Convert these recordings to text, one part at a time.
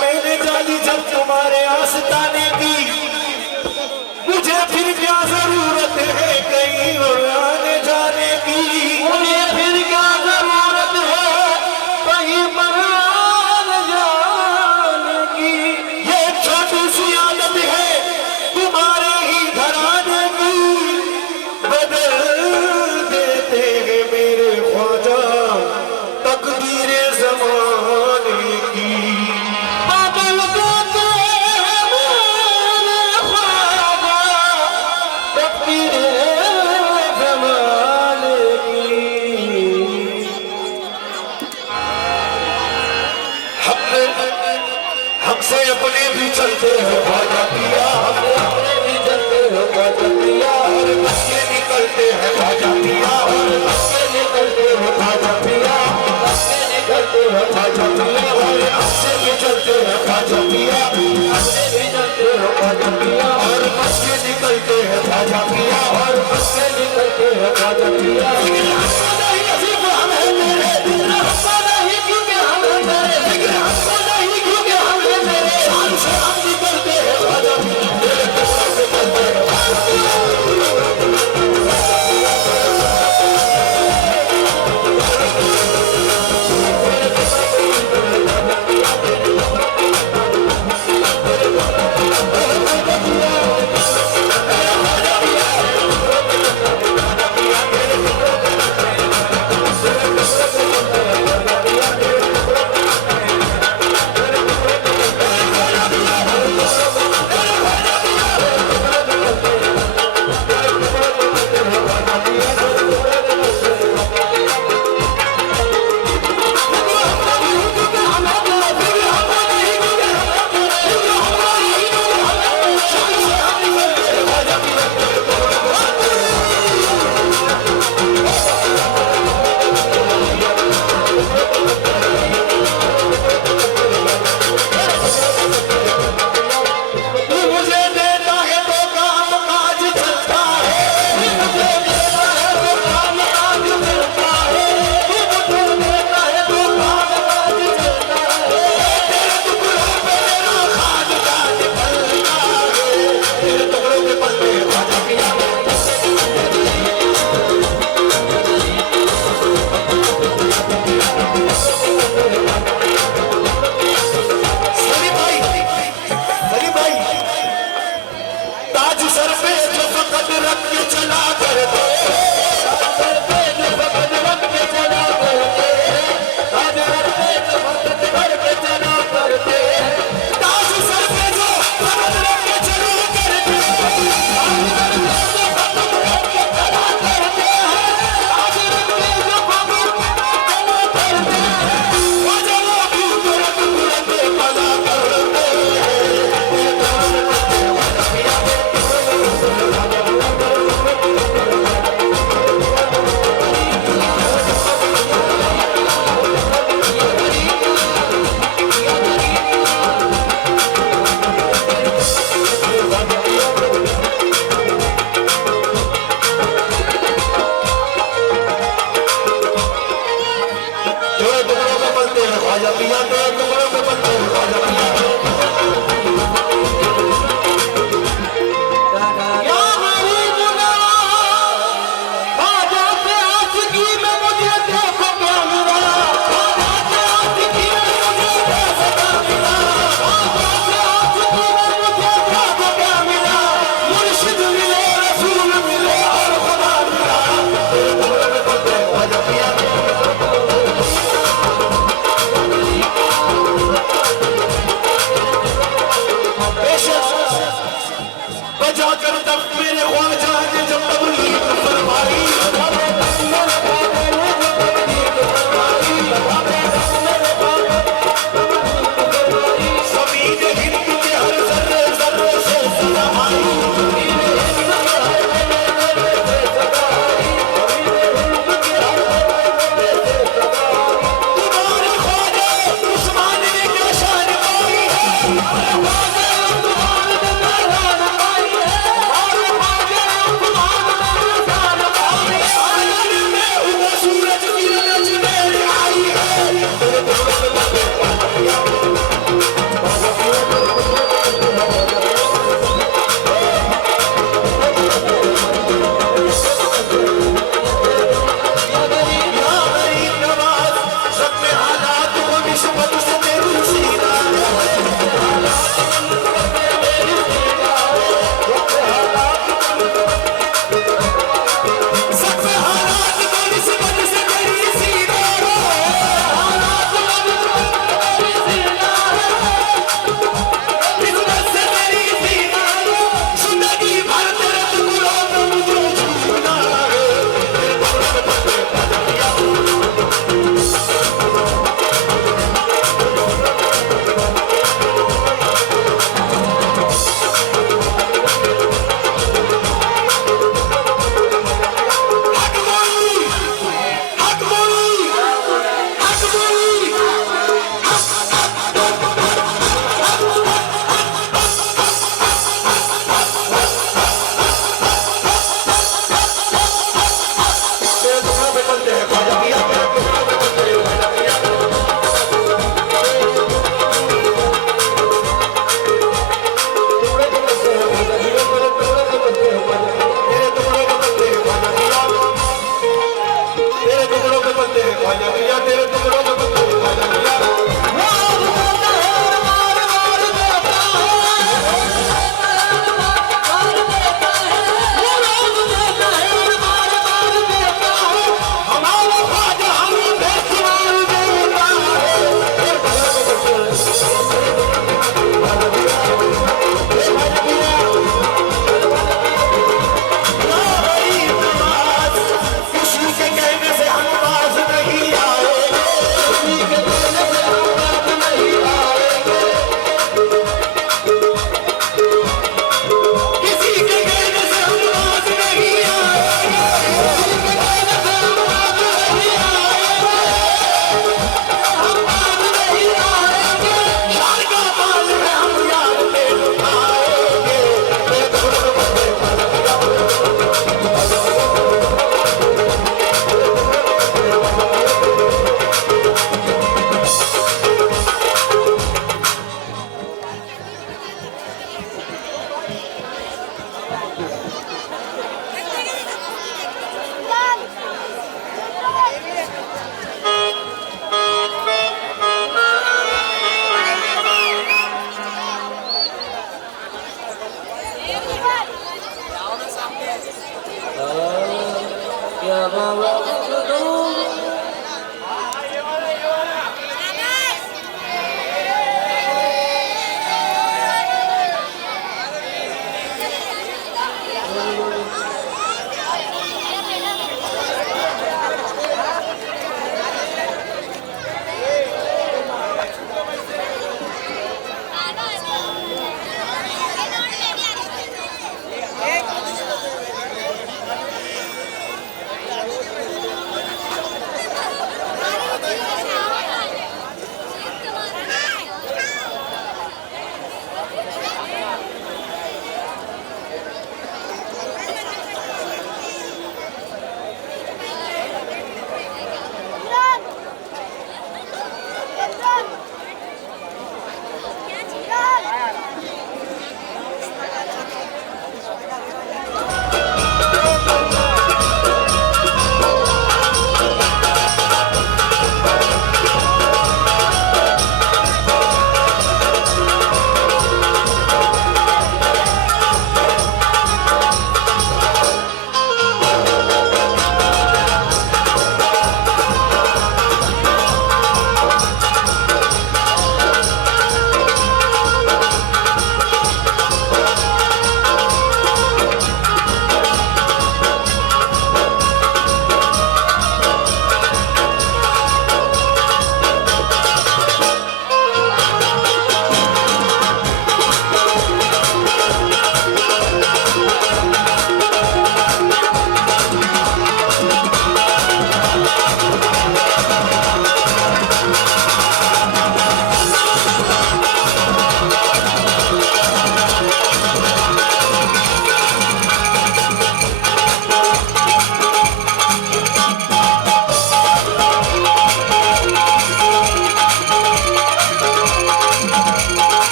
मैंने जानी जब तुम्हारे आस्ताने की, मुझे फिर क्या जरूरत है कहीं और आने जाने की, मुझे फिर क्या जरूरत है कहीं पर आने जाने की। ये छोटी सी आदत है तुम्हारे ही घराने की, बदल देते हैं मेरे ख्वाजा तकदीरे ज़माने की, बदल देते हैं मेरे ख्वाजा तकदीरे ज़माने की। हक से अपने भी चलते हैं ख्वाजा पिया, हमसे अपने भी चलते हैं ख्वाजा पिया, और बच्चे निकलते हैं ख्वाजा पिया, और बच्चे निकलते हैं ख्वाजा पिया, बच्चे निकलते हैं ख्वाजा पिया, और हमसे भी चलते हैं ख्वाजा पिया, हमसे भी चलते हैं ख्वाजा पिया, और बच्चे निकलते हैं ख्वाजा पिया, और बच्चे निकलते हैं ख्वाजा पिया। लेकिन हमको नहीं नसीब हम हैं तेरे, हमको नहीं क्योंकि हम हैं तेरे, लेकिन हमको नहीं क्योंकि हम हैं तेरे, शान से हम निकलते हैं ख्वाजा पिया, तेरे टुकड़ों पे चलते हैं ख्वाजा पिया। ताज सर पे जो फकत रख के चला करते, ताज सर पे जो फकत रख के चला करते, ताज सर पे जो फकत रख के चला करते, ताज सर पे जो फकत रख के चला करते, ताज सर पे जो फकत रख के चला करते, ताज सर पे जो फकत चला करते, वजह भी तुरंत तुरंत पला करते। ख्वाजा पिया के टुकड़ों में पलते हैं ख्वाजा पिया। या मेरी मुनव्वर ख्वाजा से आशिकी में मुझे देखो क्या मिला, ख्वाजा से आशिकी में मुझे देखो क्या मिला, ख्वाजा से आशिकी में मुझे देखो क्या मिला, मुर्शिद मिले रसूल मिले और खुदा मिला, टुकड़ों में पलते हैं ख्वाजा पिया। जाकर तब मेरे ख्वाजा ने जब तबलीग फरमाई, ज़मीन हिंद के हर ज़र्रे ज़र्रे से सलामी, तुम्हारे ख्वाजा उस्मान ने क्या शान पाई है, क्या बाबा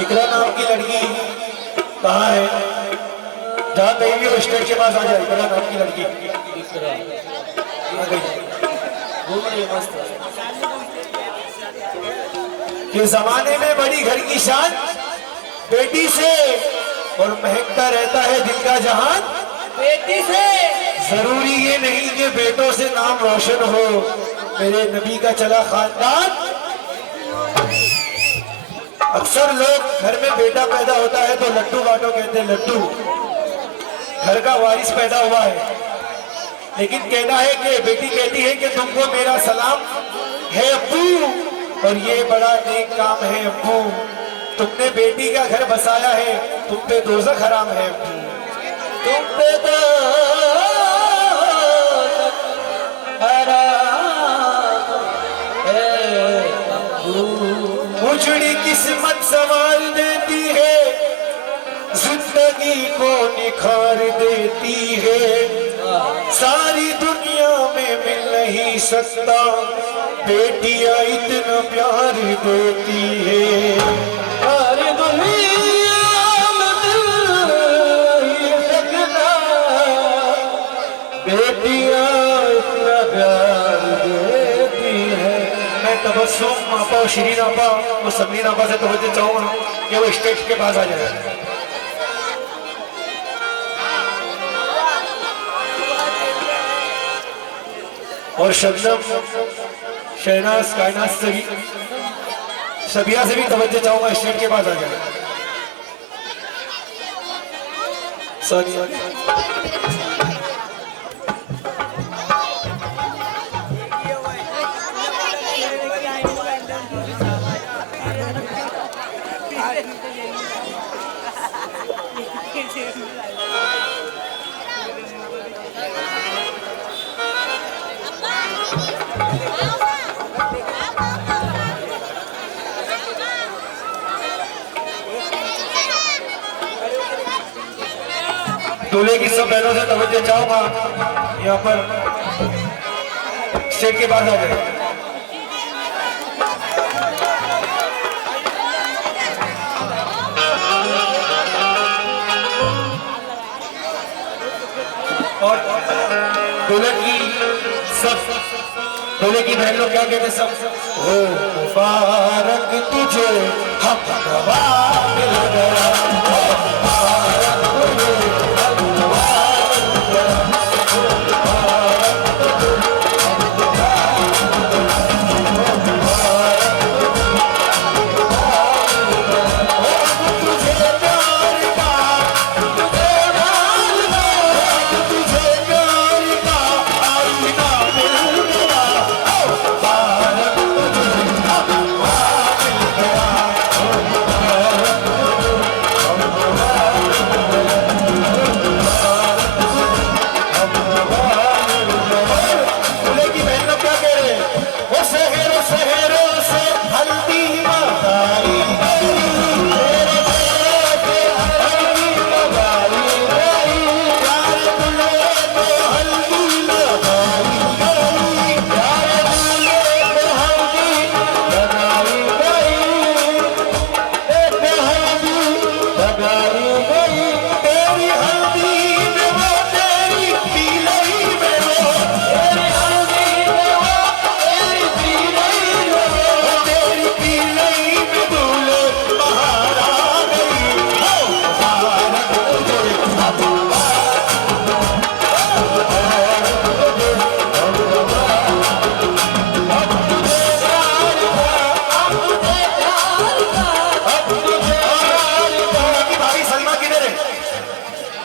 इकरा नाम की लड़की कहाँ है? जहाँ गई भी हो स्टेज के पास आ जाए। इकरा नाम की लड़की घूम रही है मस्त। कि जमाने में बड़ी घर की शान बेटी से, और महकता रहता है दिल का जहान बेटी से। जरूरी ये नहीं कि बेटों से नाम रोशन हो, मेरे नबी का चला खानदान। अक्सर लोग घर में बेटा पैदा होता है तो लड्डू बांटो कहते हैं, लड्डू घर का वारिस पैदा हुआ है। लेकिन कहना है कि बेटी कहती है कि तुमको मेरा सलाम है अब्बू, और ये बड़ा नेक काम है अब्बू। तुमने बेटी का घर बसाया है, तुम पे दोज़ख हराम है अब्बू, तुम पे दोज़ख हराम है अब्बू। उजड़ी किस्मत संवार देती है, जिंदगी को निखार देती है। सारी दुनिया में मिल नहीं सकता, बेटियां इतना प्यार देती है। सारी दुनिया में मिल नहीं सकता, बेटियां इतना प्यार देती है। मैं तबस्सुम आपा और शिरीन आपा और समीन आपा से तवज्जो चाहूंगा कि वो स्टेज के पास आ जाए। और शबनम, शहनाज, कायनात से भी, सबिया से भी तवज्जो चाहूंगा, स्टेज के पास आ जाए। सानिया दूल्हे की सब बहनों से तवज्जो चाहूंगा, यहाँ पर स्टेज के पास आ जाए। और दूल्हे की बहन लोग क्या कहते सब, हो मुबारक तुझे हम गवाह मिल गया।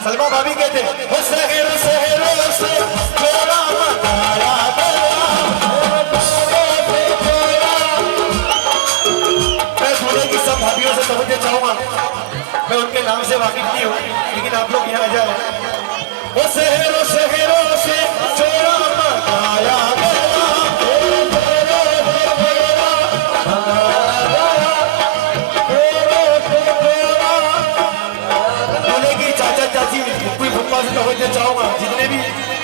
सलमा भाभी कहते हो शहरों शहरों से थोड़ा मनाया गया। मैं दूल्हे की सब भाभियों से तवज्जो चाहूंगा, मैं उनके नाम से वाकिफ नहीं हूँ, लेकिन आप लोग यहाँ आ जाए। वो शहरों शहरों से थोड़ा मनाया तवज्जो चाहूंगा, जितने भी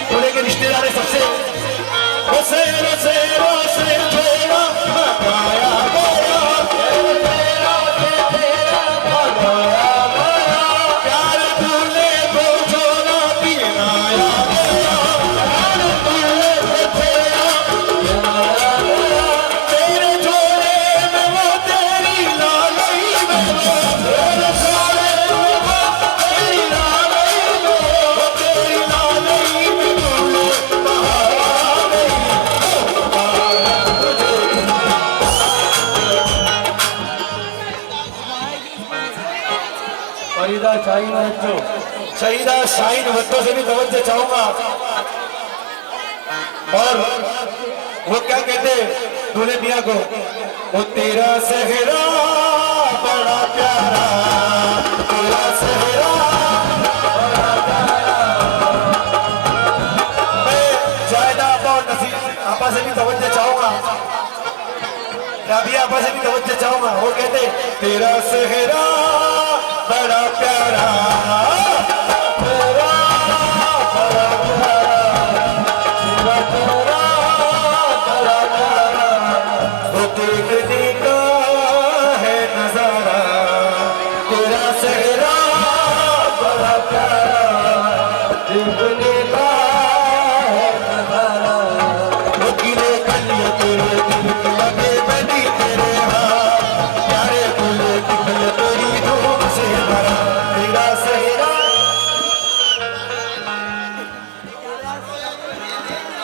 दूल्हे के रिश्तेदार हैं सबसे, वो शहरों शहरों से थोड़ा मनाया गया। प्यार दूल्हे को झोला पहनाया गया। तेरे झोले में वो तेरी लालई में वो, तेरे झोले में वो तेरी लालई में वो, तेरी लालई में दूल्हे बाहर आ गई। शहीदा शाहीन बच्चों से भी तवज्जो चाहूंगा। और वो क्या कहते दूल्हे मियाँ को, वो तेरा सेहरा बड़ा प्यारा, तेरा सेहरा बड़ा प्यारा। मैं जायदा आपा और नसीर आपा से भी तवज्जो चाहूंगा, राबिया आपा से भी तवज्जो चाहूंगा। वो कहते तेरा सेहरा बड़ा प्यारा, तेरा बड़ा प्यारा, तेरा तेरा बड़ा प्यारा। वो देखने का है नजारा, तेरा सेहरा बड़ा प्यारा, देखने का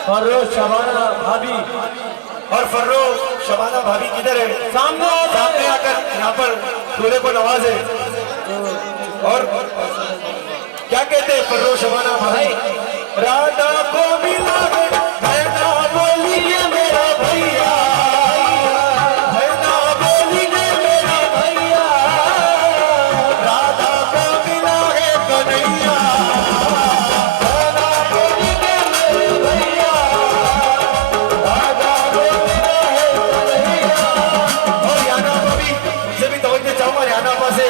फर्रोज शबाना भाभी और फर्रो शबाना भाभी किधर है? सामने सामने आकर यहाँ पर दूल्हे को नवाजे। और क्या कहते हैं फर्रो शबाना भाई? राधा को मिला है भैना बोली ये मेरा भैया, भैना बोली ये मेरा भैया, राधा को मिला है कन्हैया, राधा बोली ये मेरे भैया, राधा को मिला है कन्हैया। और याना भाभी से भी तवज्जो चाहूंगा, याना पा से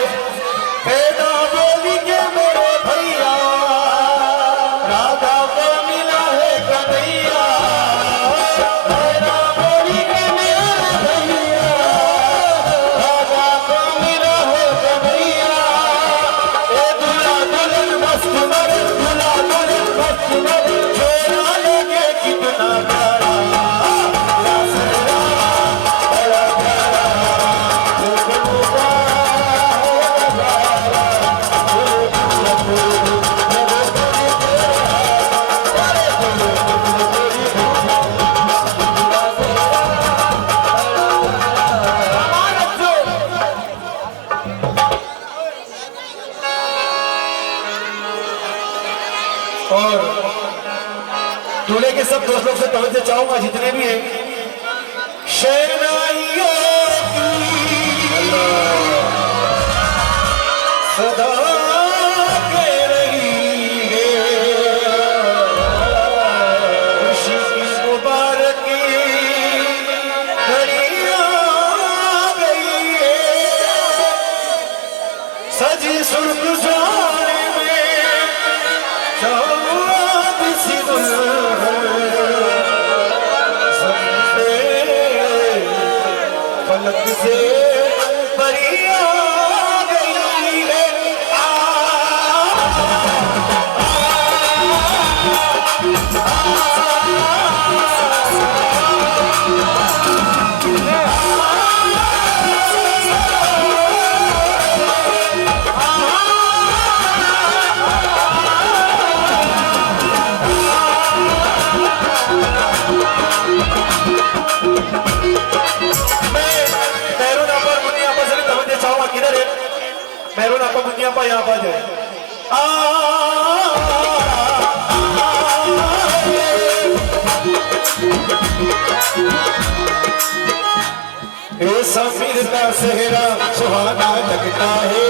भैना बोली ये मेरे भैया, राधा को मिला है कन्हैया, भैना बोली ये मेरे भैया, राधा को मिला है कन्हैया। ए दूल्हा दुल्हन मस्त मरे, दूल्हा दुल्हन मस्त मरे, छोरा लेके कितना प्यारा, या सहरा बड़ा प्यारा, जुगनुगा है नजारा, और दूल्हे के सब दोस्त लोग से तवज्जो चाहूंगा जितने भी हैं। शहनाइयों की सदा के रही है, खुशी की मुबारक घड़ी आ गई है, सजी सुर्ख जाने में चाँद सी दुल्हन, ज़मीन पे फलक से परी आ गई है। मेहरून आपा मुन्नी आपा से भी तवज्जो चाहूंगा, किधर है मेहरून आपा मुन्नी आपा? यहाँ पर जाए। समीर का सेहरा सुहाना लगता है,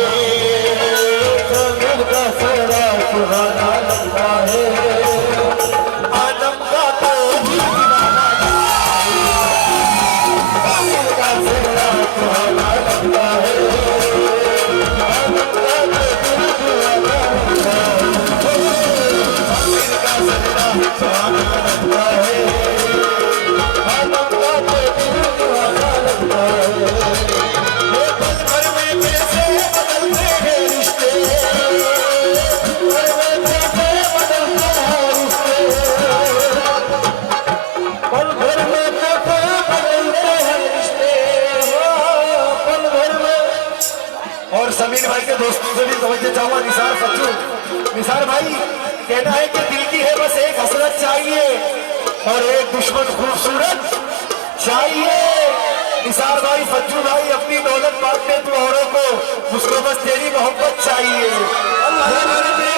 समीर का सेहरा सुहाना लगता है, आदम का तो दीवाना समीर का सेहरा सुहाना लगता है, आदम का तो दीवाना लगता है, समीर का सेहरा सुहाना लगता है, आदम का तो दीवाना लगता है। ये पल भर में कैसे बदलते हैं रिश्ते, पल भर में कैसे बदलते हैं रिश्ते, पल भर में कैसे बदलते हैं रिश्ते, पल भर में। और समीर भाई के दोस्तों से भी तवज्जो चाहूंगा। निसार सच्चू, निसार भाई कहना है कि दिल की है बस एक हसरत चाहिए और एक दुश्मन खूबसूरत चाहिए। निसार भाई, फज्जू भाई अपनी दौलत बांटते तू औरों को, उसको बस तेरी मोहब्बत चाहिए।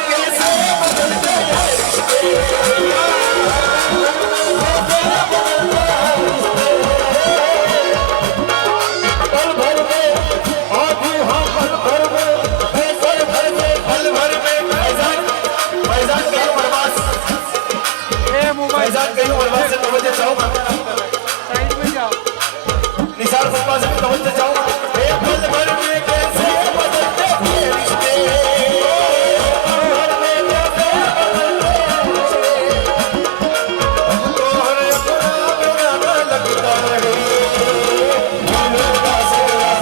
कैसे बदलते हैं रिश्ते, पल भर में आधी हाँ पल भर में, पल भर में, पल भर में। फैजान कहीं बर्बाद, फैजान कहीं बर्बाद से तवज्जो चाहूंगा। निसार फुटबॉल से भी तवज्जो चाहूंगा। पल भर में कैसे बदलते हैं रिश्ते, पल भर में कैसे बदलते हैं रिश्ते, तो हर अपना अपना लगता रहे, दिलों का सेहरा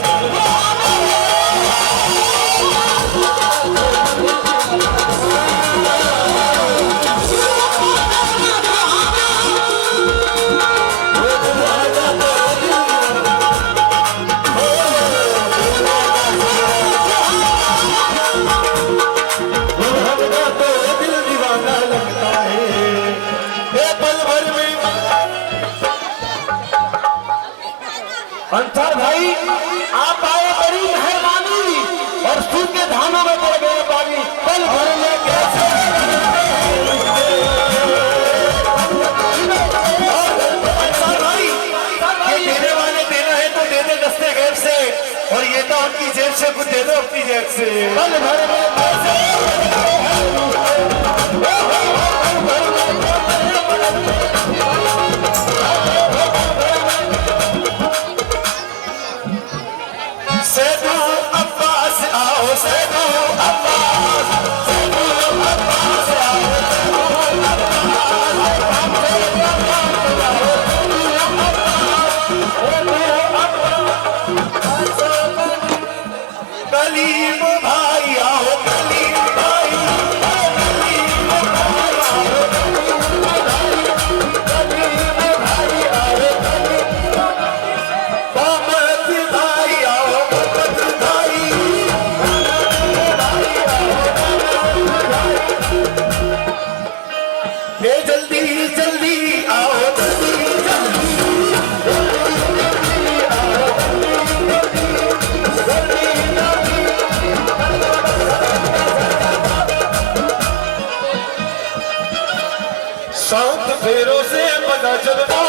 अंसार भाई आप आए बड़ी मेहरबानी और सूर्य के धामों में पड़ गए पानी पल भर में कैसे अंसार भाई ये देने वाले देना है तो दे दे दस्ते गैब से और ये तो उनकी जेब से कुछ दे दो अपनी जेब से पल भर में कैसे सात फेरों से बना जलवा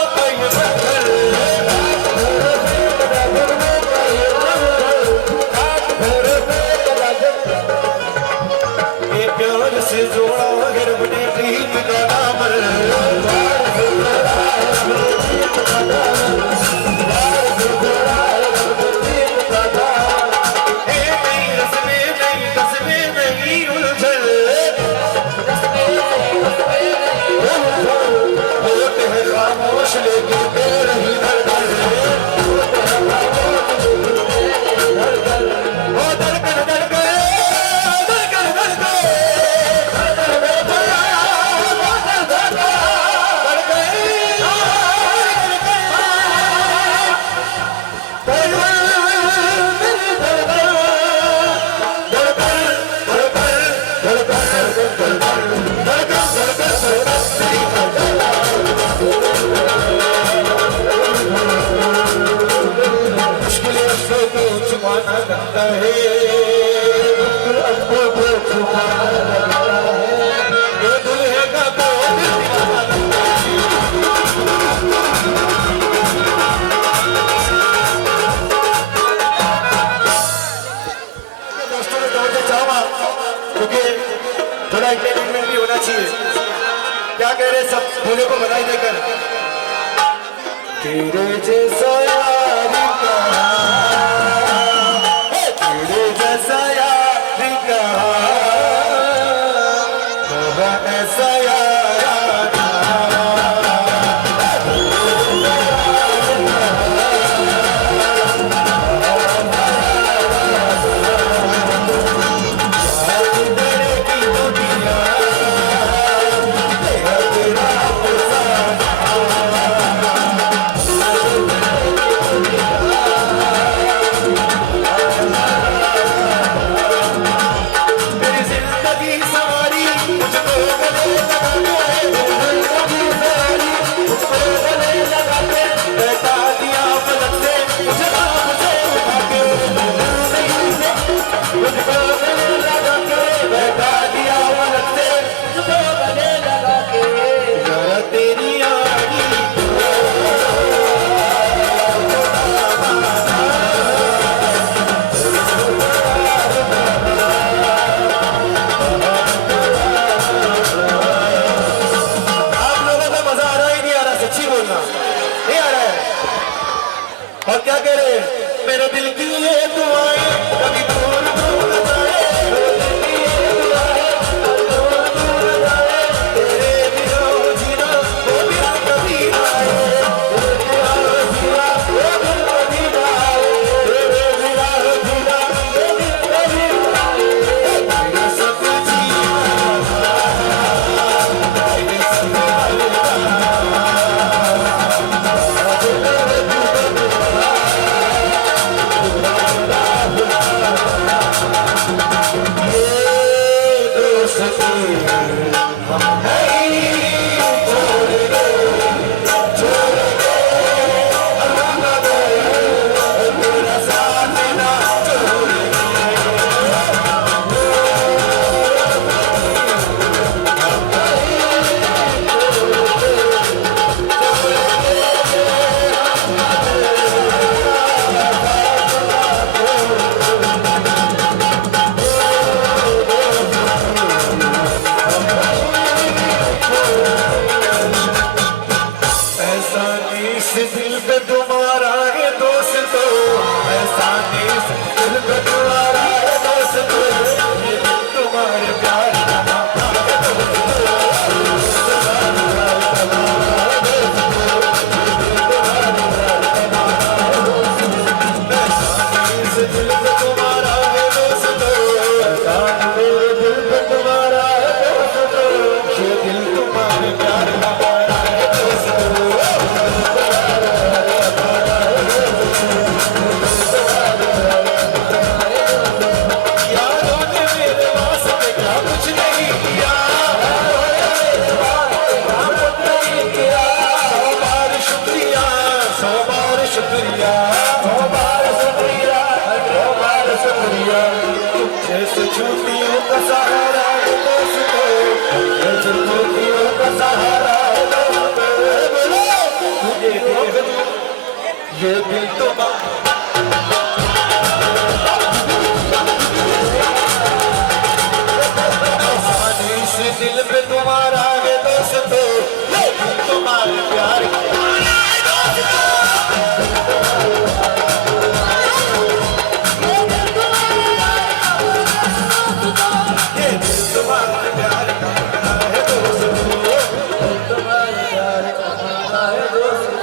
प्यार से जोड़ा गिरवने प्रीत का नाम थोड़ा एंटरटेनमेंट भी होना चाहिए। क्या कह रहे सब भोले को बधाई देकर तेरे जैसा यार कहाँ, तेरे जैसा यार कहाँ, ऐसा यार और क्या कह रहे मेरे दिल की ये दुआएं कभी दूर दूर जाए, तेरे बिना जीना वो दिन कभी ना आए, तेरे बिना जीना वो दिन कभी ना आए, तेरे बिना जीना वो दिन कभी ना आए, तेरे सब जीना तेरे सब पे तुम्हारा है दोस्तों, एहसानी से दिल पे तुम्हारा है दोस्तों, ये दिल तुम्हारे प्यार का माता है दोस्तों। एहसानी से दिल पे तुम्हारा है दोस्तों, एहसानी से दिल पे तुम्हारा है दोस्तों, ये दिल तुम्हारे प्यार का माता है दोस्तों। यारों ने मेरे वास्ते क्या कुछ नहीं किया, सौ बार शुक्रिया, सौ बार शुक्रिया, सौ बार शुक्रिया, सौ बार शुक्रिया। जैसे छुट्टियों का सहारा है दोस्तों, जैसे छुट्टियों का सहारा है दोस्तों, तुझे देख ये दिल तुम्हारा इस दिल पे तुम्हारा है दोस्तों, ये दिल तुम्हारे प्यार का माना है दोस्तों। ये दिल तुम्हारे प्यार का माना है दोस्तों, तुम्हारे प्यार का माना है दोस्तों।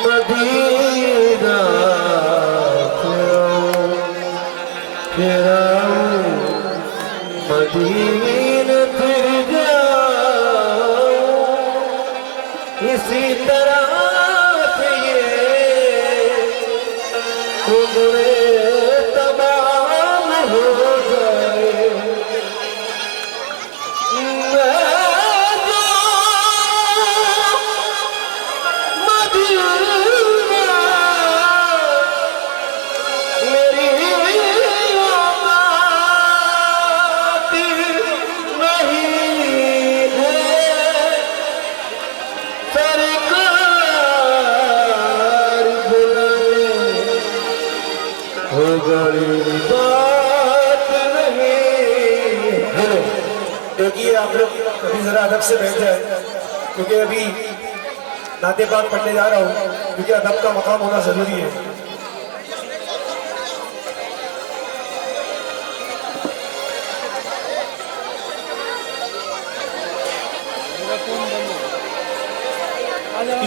मदीना फिर मदीना फिर जाऊं, इसी तरह से ये उम्रे तमाम हो जाए। देखिए आप लोग अभी जरा अदब से बैठ जाए, क्योंकि अभी नाते पाक पढ़ने जा रहा हूँ, क्योंकि अदब का मकाम होना जरूरी है।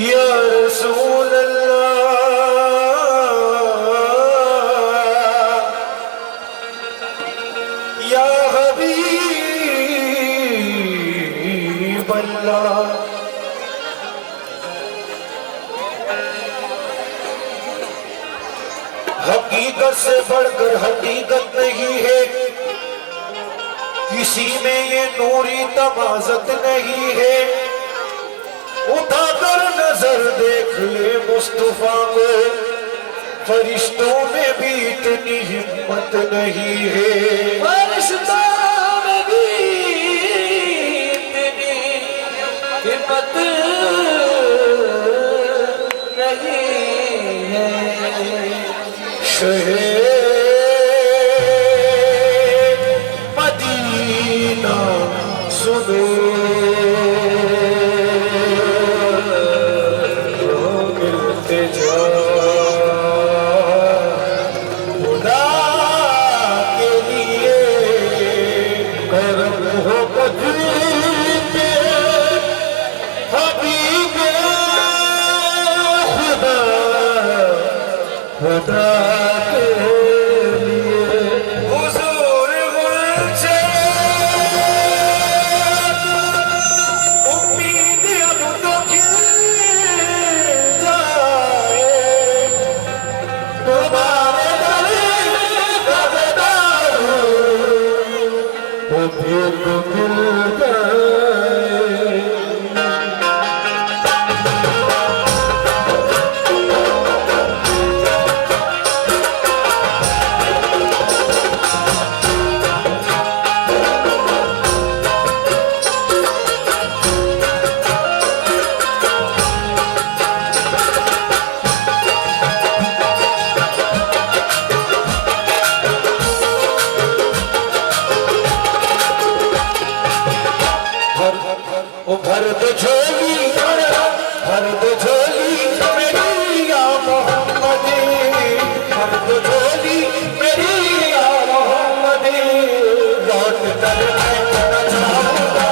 या रसूल अल्लाह, या हबीब अल्लाह, हकीकत से बढ़कर हकीकत नहीं है, किसी में ये नूरी तमाज़त नहीं है। उठाकर नजर देख ले मुस्तफा को, फरिश्तों में भी इतनी हिम्मत नहीं है, फरिश्तों में भी इतनी हिम्मत नहीं है। शहर मदीना सुनो, ओ भर दो झोली भर दो झोली मेरी या मोहम्मदी भर दो झोली मेरी या मोहम्मदी लौट कर मैं न जाऊंगा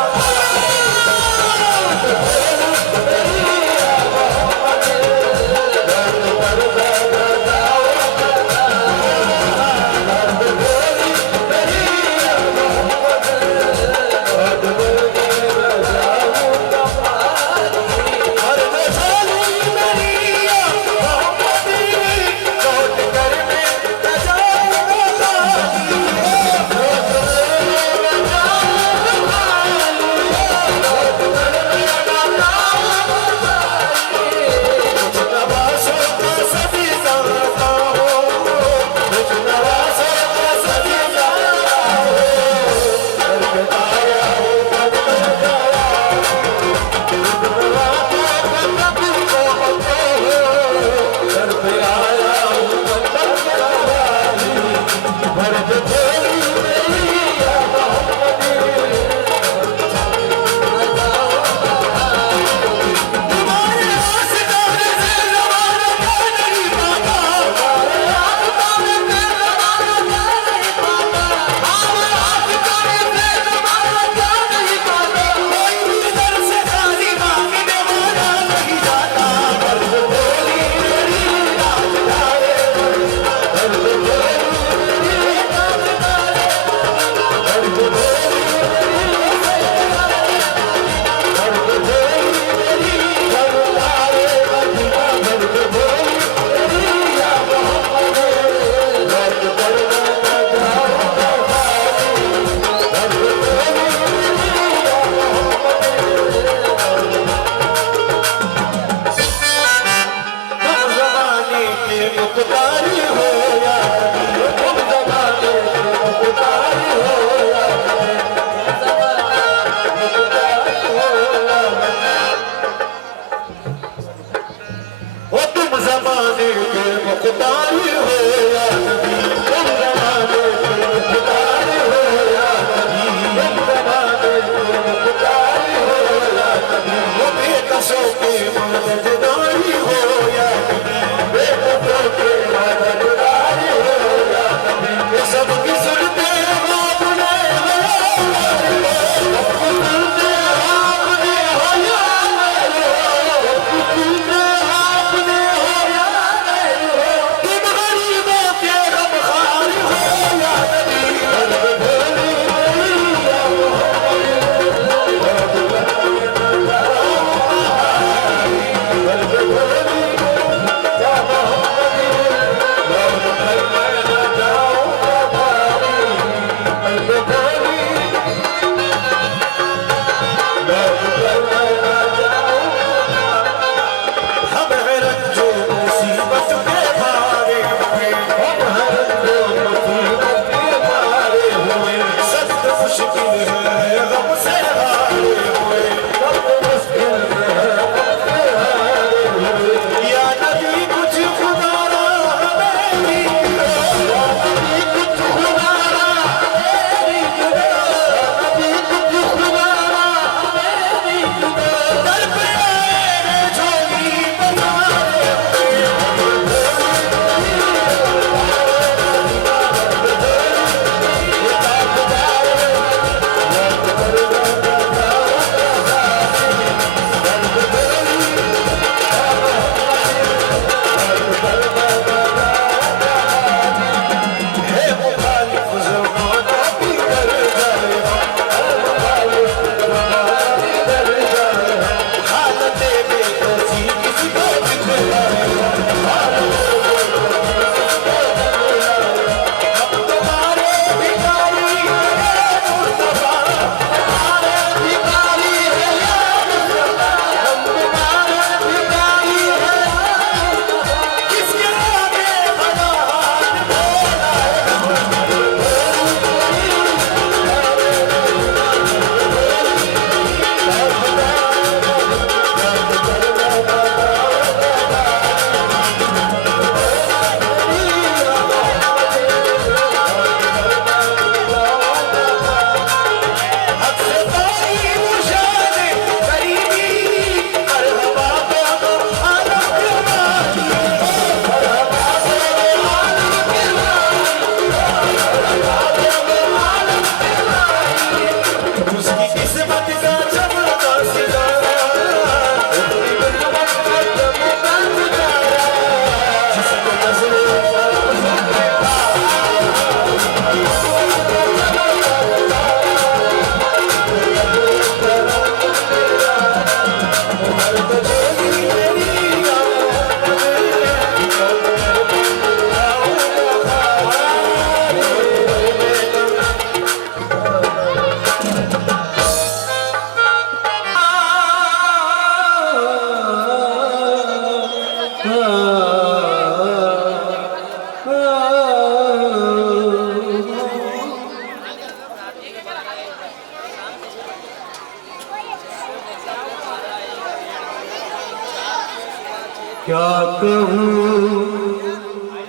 क्या कहूँ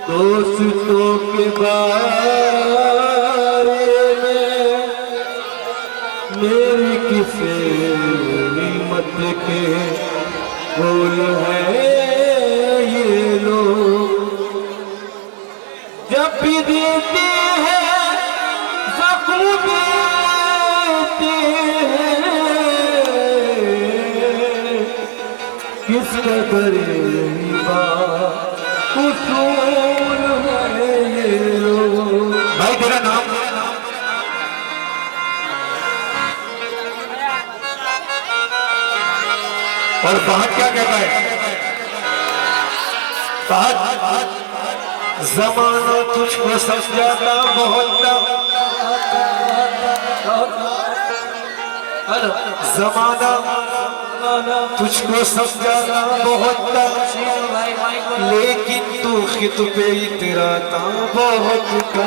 दोस्तों के बारे में, मेरी किसी मत के बोल है ये लोग। जब भी देते हैं जख्म देते हैं, किस कदर उसूल है ये लोग। भाई तेरा नाम? और फहद क्या कहता है? फहद, जमाना तुझको समझाता बहुत जमाना तुझको समझाना बहुत, लेकिन तू खुद पे इतराता बहुत था,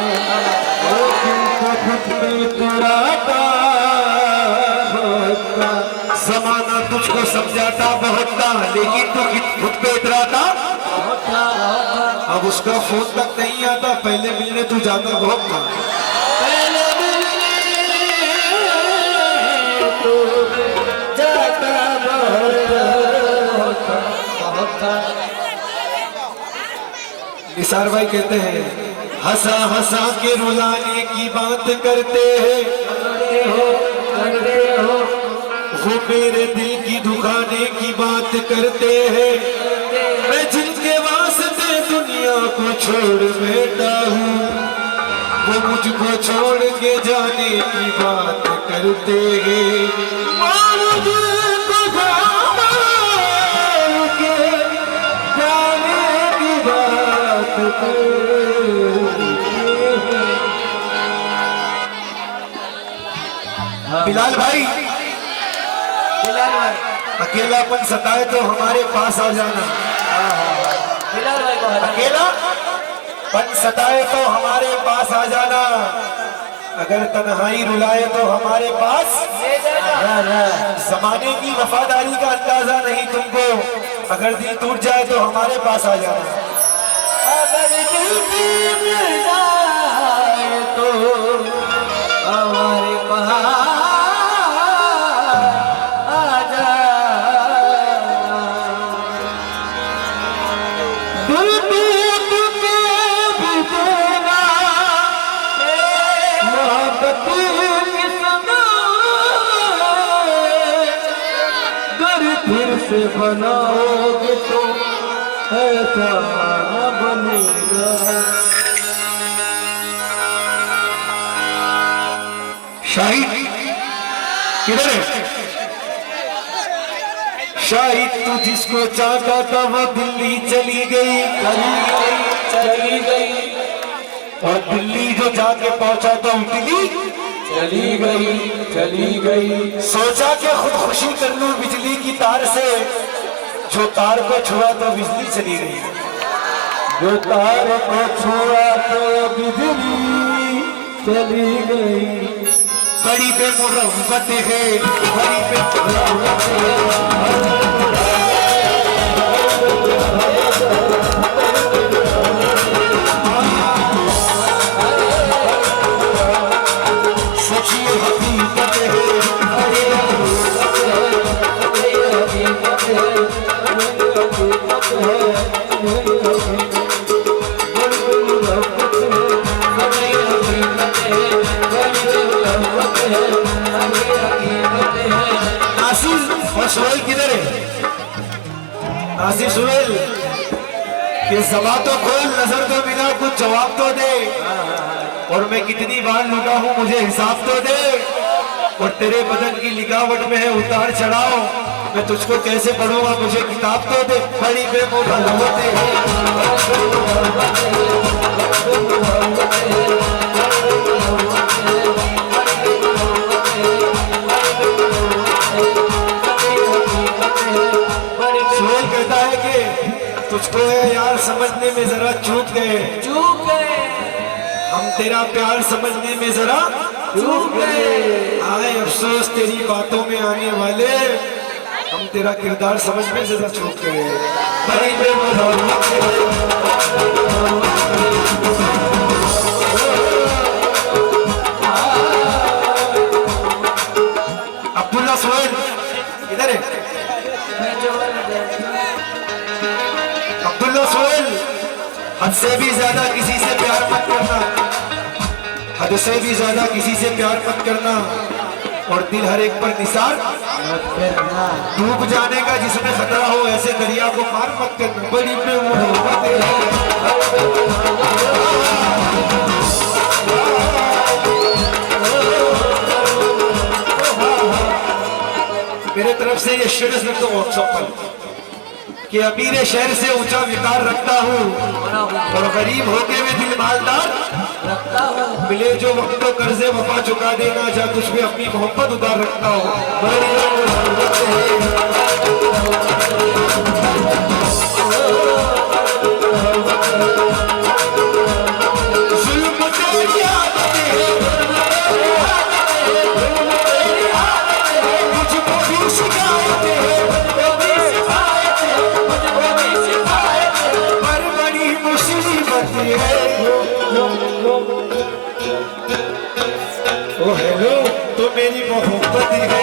लेकिन तू खुद पे इतराता बहुत था। जमाना तुझको समझाता बहुत था, लेकिन तू खुद पे इतराता। अब उसका फोन तक नहीं आता, पहले मिलने तू जाता बहुत था। पहले मिलने तू जाता बहुत था। निसार भाई कहते हैं, हंसा हंसा के रुलाने की बात करते हैं, वो मेरे दिल की दुखाने की बात करते हैं। मैं जिनके वास्ते दुनिया को छोड़ बैठा हूँ, वो मुझको छोड़ के जाने की बात करते हैं। मुझको छोड़ के जाने की बात करते हैं। बिलाल भाई, अकेलापन सताए तो हमारे पास आ जाना। अकेलापन सताए तो हमारे पास आ जाना, अगर तन्हाई रुलाए तो हमारे पास जमाने की वफादारी का अंदाजा नहीं तुमको। अगर दिल टूट जाए तो हमारे पास आ जाना। अगर दिल टूट जाए तो हमारे पास आ जाना। दिल टूट के भी देना मोहब्बत की सगाई, फिर से बनाओगे तो ऐसा न बनेगा। शाहिद किधर है? शायद तू जिसको चाहता था वो दिल्ली चली गई, चली गई। और दिल्ली जो जाके पहुंचा तो इटली चली गई। सोचा कि खुदकुशी कर लूं बिजली की तार से, जो तार को छुआ तो बिजली चली गई। जो तार को छुआ तो बिजली चली गई। बड़ी बेमुरव्वत है, बड़ी बेमुरव्वत है। सोचिए हकीकत है, सुहेल किधर है? आसिफ सुहेल कि जबान तो खोल, नजर तो मिला, कुछ जवाब तो दे। और मैं कितनी बार लूटा हूँ, मुझे हिसाब तो दे। और तेरे बदन की लिखावट में है उतार चढ़ाओ, मैं तुझको कैसे पढ़ूंगा, मुझे किताब तो दे। बड़ी बेमुरव्वत है। सुहेल कहता है कि तुझको है यार समझने में जरा चूक गए। हम तेरा प्यार समझने में जरा चूक गए। आए अफसोस तेरी बातों में आने वाले, हम तेरा किरदार समझ में ज्यादा चूक गए। बड़ी बेमौत अब्दुल्ला सोहेल इधर है। अब्दुल्ला सोहेल, हद से भी ज्यादा किसी से प्यार मत करना, हद से भी ज्यादा किसी से प्यार मत करना, और दिल हर एक पर निसार डूब जाने का जिसमें खतरा हो, ऐसे दरिया को पार मत करना। बड़ी बेमौत मेरे तरफ से ये शेर लिख दो व्हाट्सएप पर कि अमीर शहर से ऊंचा विकार रखता हूँ और गरीब होके मैं दिल मालदार रखता हूँ। मिले जो वक्त तो कर्जे वफा चुका देना, जा कुछ भी अपनी मोहब्बत उतार रखता हूँ। ओ हेलो तो मेरी मोहब्बत है।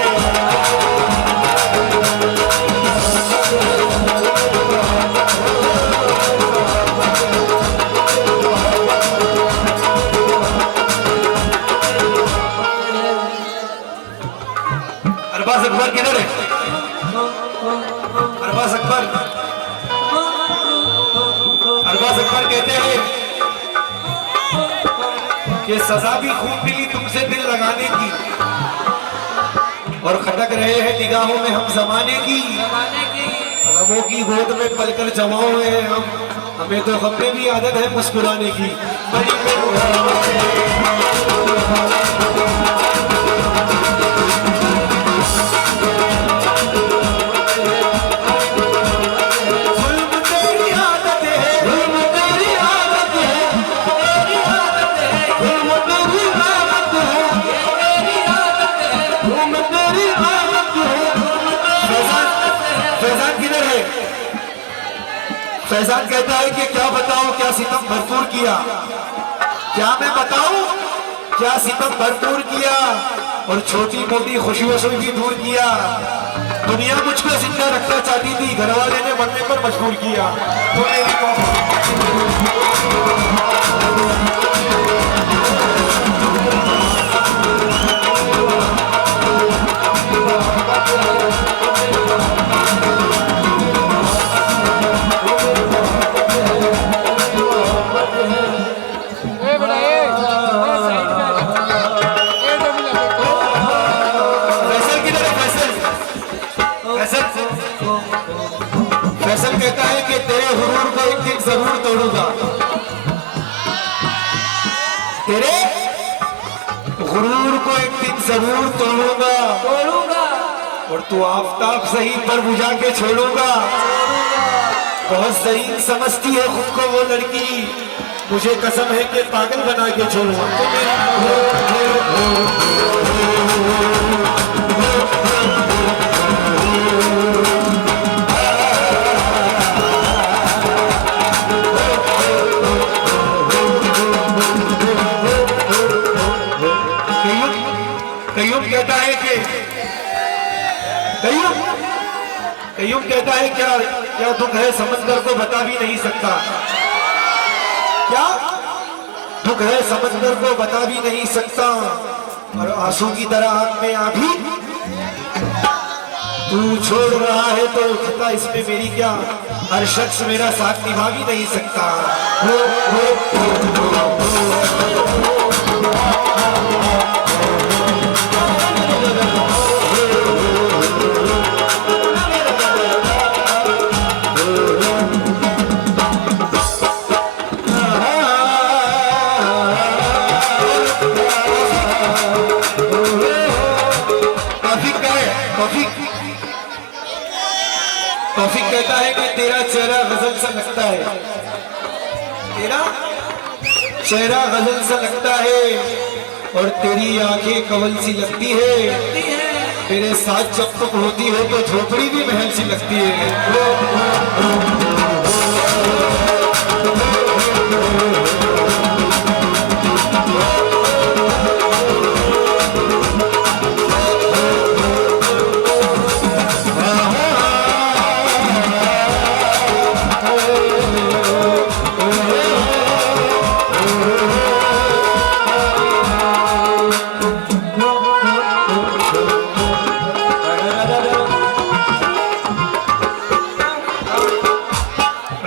अरबाज अकबर किधर है? अरबाज अकबर, अरबाज अकबर कहते हैं कि सजा भी खूब मिली तुमसे दिल लगाने की, और खटक रहे हैं निगाहों में हम जमाने की। गमों की गोद में पलकर जमाओ हैं हम, हमें तो गम में भी आदत है मुस्कुराने की। फैजान कहता है कि क्या बताऊं क्या सितम भरपूर किया, क्या मैं बताऊं क्या सितम भरपूर किया, और छोटी मोटी खुशियों से भी दूर किया। दुनिया मुझको जिंदा रखना चाहती थी, घर वाले ने मरने पर मजबूर किया। तो फैसल कहता है कि तेरे हुरूर को एक दिन जरूर तोड़ूंगा, तेरे गुरूर को एक दिन जरूर तोड़ूंगा, और तू आफताब सही पर बुझा के छोड़ूंगा। बहुत सही समझती है खुद को वो लड़की, मुझे कसम है कि पागल बना के छोड़ूंगा। कयूम कहता है कि कयूम कहता है क्या क्या दुख है समंदर को बता भी नहीं सकता, क्या दुख है समंदर को बता भी नहीं सकता, और आंसू की तरह आंख में आंधी तू छोड़ रहा है तो उठता इसमें मेरी क्या, हर शख्स मेरा साथ निभा भी नहीं सकता। तौफीक कहता है कि तेरा चेहरा गजल सा लगता है, तेरा चेहरा गजल सा लगता है, और तेरी आंखें कवल सी लगती है। मेरे साथ जब तक होती हो तो झोपड़ी भी महल सी लगती है।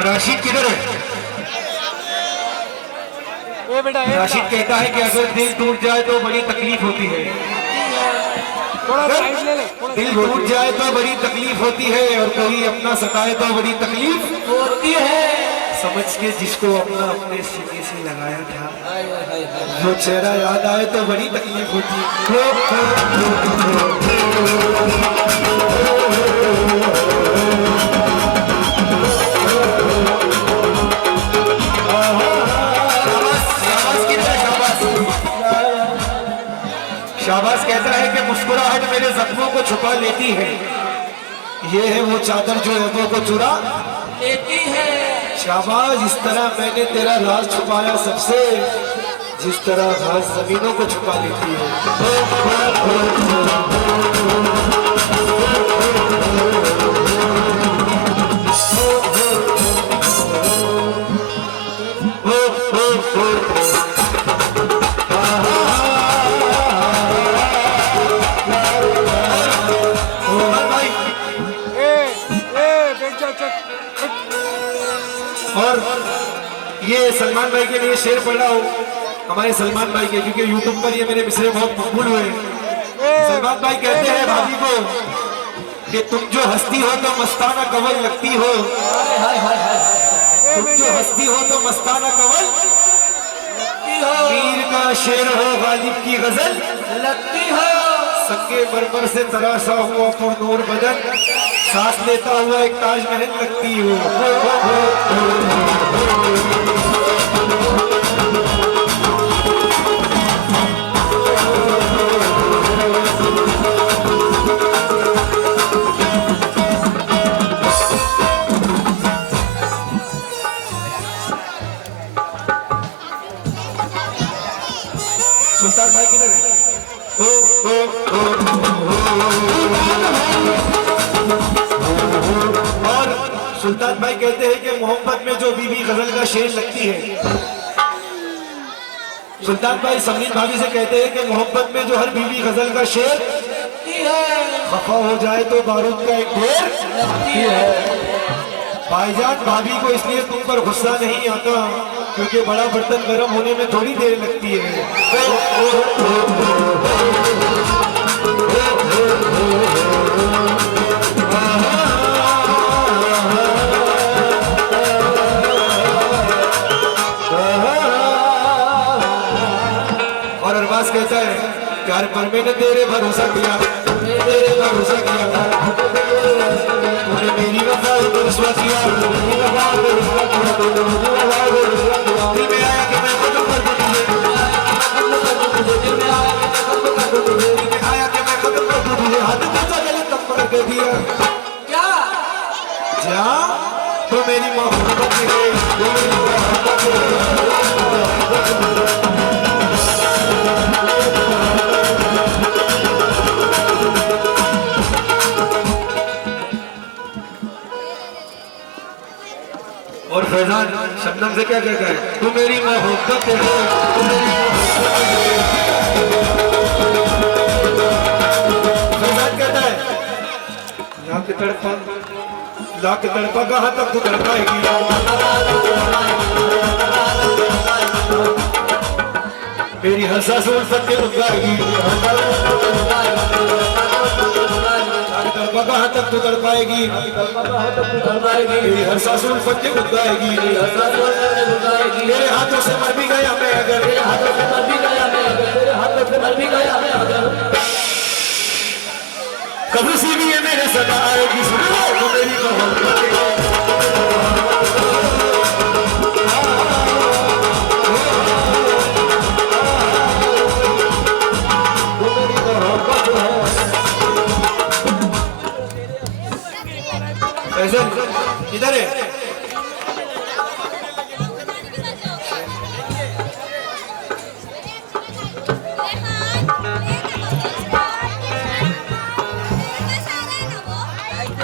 राशिद किधर है? राशिद कहता है कि अगर दिल टूट जाए तो बड़ी तकलीफ होती है। थोड़ा साइड ले ले, थोड़ा दिल टूट जाए तो बड़ी तकलीफ होती है और कोई अपना सताए तो बड़ी तकलीफ होती है। समझ के जिसको अपना अपने सीने से लगाया था, वो चेहरा याद आए तो बड़ी तकलीफ होती है। शाबाश कहता है कि मुस्कुराहट मेरे जख्मों को छुपा लेती है, ये है वो चादर जो ऐबों को चुरा लेती है। शाबाश, इस तरह मैंने तेरा राज छुपाया सबसे, जिस तरह घास जमीनों को छुपा लेती है। और ये सलमान भाई के लिए शेर पढ़ा हो, हमारे सलमान भाई के, क्योंकि यूट्यूब पर ये मेरे मिसरे बहुत मकबूल हुए। सलमान भाई कहते हैं भाभी को कि तुम जो हंसती हो तो मस्ताना कवल लगती हो, तुम जो हंसती हो तो मस्ताना कवल लगती हो, मीर का शेर हो गालिब की गजल लगती हो, संगे मरमर से तराशा हुआ पुरनूर बदन, सांस लेता हुआ एक ताजमहल लगती हो। सुल्तान भाई किधर है? और सुल्तान भाई कहते हैं कि मोहब्बत में जो बीबी गजल का शेर लगती है, सुल्तान भाई समीर भाभी से कहते हैं कि मोहब्बत में जो हर बीबी गजल का शेर खफा हो जाए तो बारूद का एक ढेर लगती है। भाईजान भाभी को इसलिए तुम पर गुस्सा नहीं आता क्योंकि बड़ा बर्तन गर्म होने में थोड़ी देर लगती है। और अरबाज कहता है प्यार पर मैंने तेरे भरोसा किया, तेरे भरोसा किया, तूने मेरी वफा को रुसवा किया, दिल में आया कि मैं खत्म कर दूं तुझे, दिल में आया कि मैं खत्म कर दूं तुझे, हाथ में तो गले तब पर कर दिया क्या जा तो मेरी मोहब्बत है। और फैजान शबनम से क्या कहता है? तू मेरी मोहब्बत है, तू मेरी मोहब्बत है। फैजान कहता है लाख तड़पा कहाँ तक तू तड़पाएगी, मेरी हर सांस उल्फत के रुकाएगी, कहाँ तक तू तड़पाएगी, मेरी हर सांस उल्फत के रुकाएगी, मेरे हाथों से मर भी गया मैं अगर, मेरे हाथों से मर भी गया मैं अगर, मेरे हाथों से मर भी गया मैं अगर, कभी सी भी ये मेरे सदा आएगी, सुनो तो मेरी मोहब्बत है। फैजल किधर है?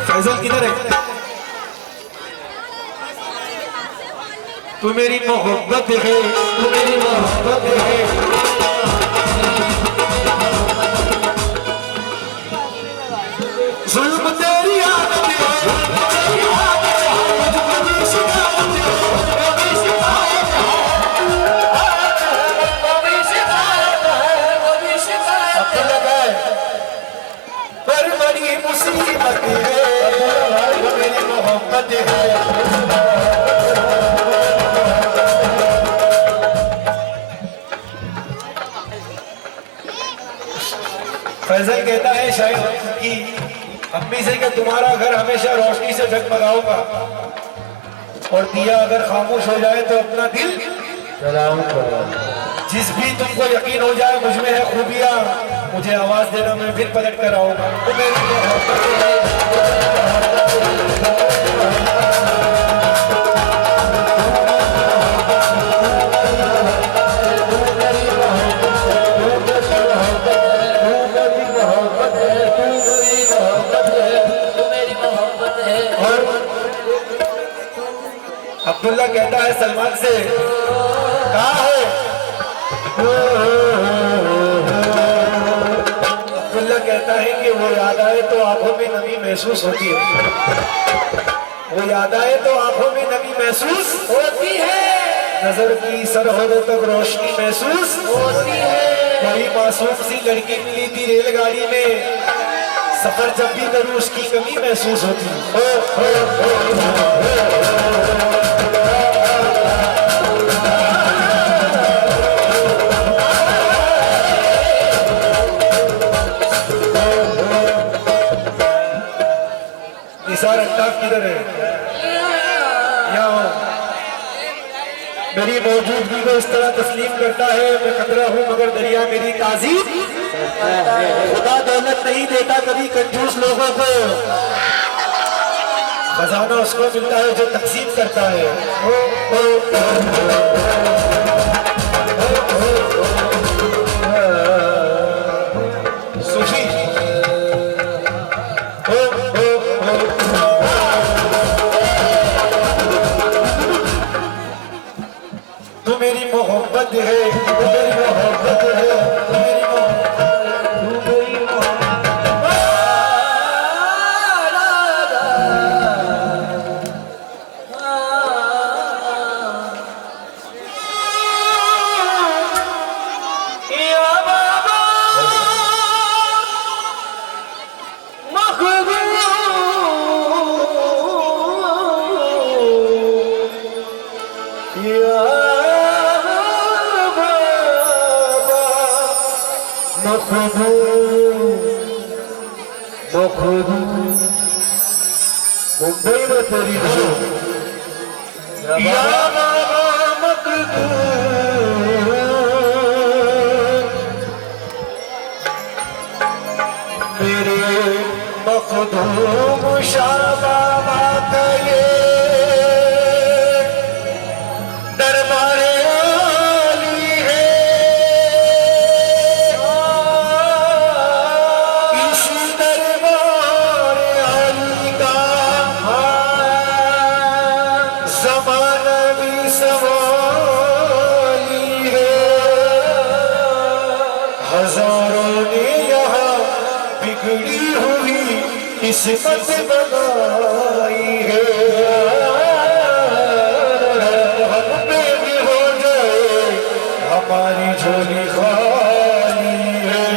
फैजल किधर है? तू मेरी मोहब्बत है, तू मेरी मोहब्बत है। जुल्म तेरी आदत है, तेरी आदत है, मुझको भी शिकायत है, मुझको भी शिकायत है, मुझको भी शिकायत है, मुझको भी शिकायत है। अब तो लगा है, पर बड़ी मुसीबत है, वो मेरी मोहब्बत है। फैजल कहता है शायद कि अम्मी से कि तुम्हारा घर हमेशा रोशनी से जगमगा होगा और दिया अगर खामोश हो जाए तो अपना दिल जिस भी तुमको यकीन हो जाए मुझ में है खूबियां, मुझे आवाज देना, मैं फिर पलट कर आऊंगा। तो मेरी अब्दुल्ला कहता है सलमान से, कहाँ है? अब्दुल्ला कहता है कि वो याद आए तो आंखों में नमी महसूस होती है, वो याद आए तो आंखों में नमी महसूस होती है, नजर की सरहदों तक रोशनी महसूस होती है। बड़ी मासूम सी लड़की मिली थी रेलगाड़ी में, सफर जब भी करूं उसकी कमी महसूस होती है। निसार अल्ताफ किधर है? यहाँ हूँ। मेरी मौजूदगी को इस तरह तस्लीम करता है, मैं खतरा हूँ मगर दरिया मेरी ताज़ीब। खुदा दौलत नहीं देता कभी कंजूस लोगों को, खजाना उसको मिलता है जो तकसीम करता है। सुखी तू मेरी मोहब्बत है, तू मेरी मोहब्बत है, तू मेरी मुंबई में तेरी मेरे मखदूम शाबाबा का ये दरबारे आली है, इस दरबार आली का ज़माना भी सवाली है। हजारों ने यहाँ बिगड़ी हुई किस्मत बनाई है, हम पे भी हो जाए हमारी झोली खाली है।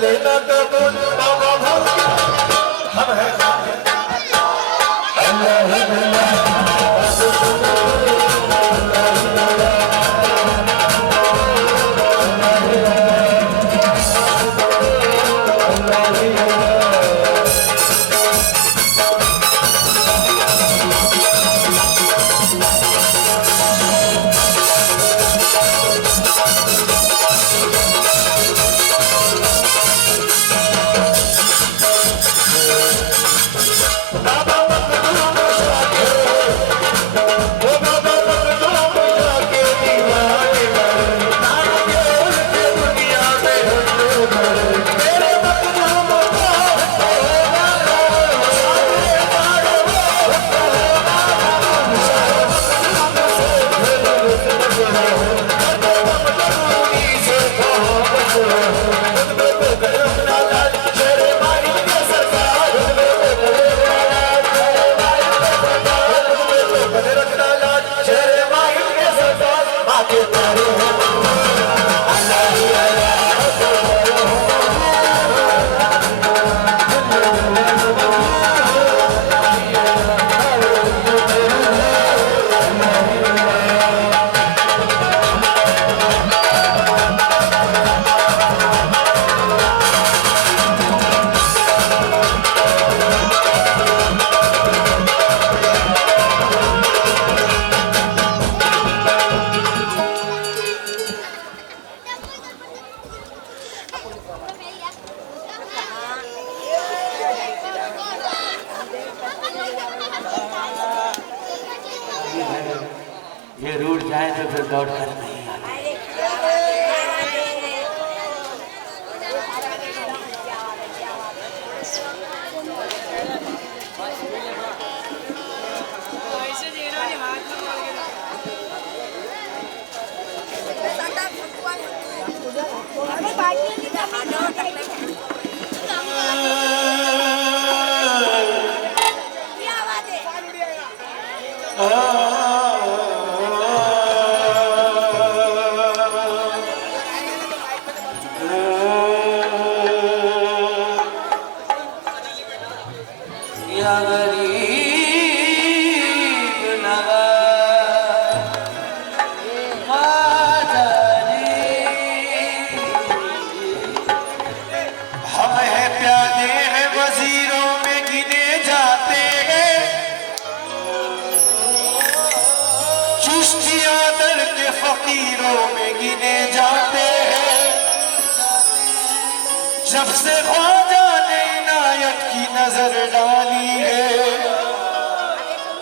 लेना कबूल बाबा भोले हम है ये रूट जाए तो फिर दौड़ कर नहीं आते। फकीरों में गिने जाते हैं। जब से ख्वाजा ने इनायत की नजर डाली है,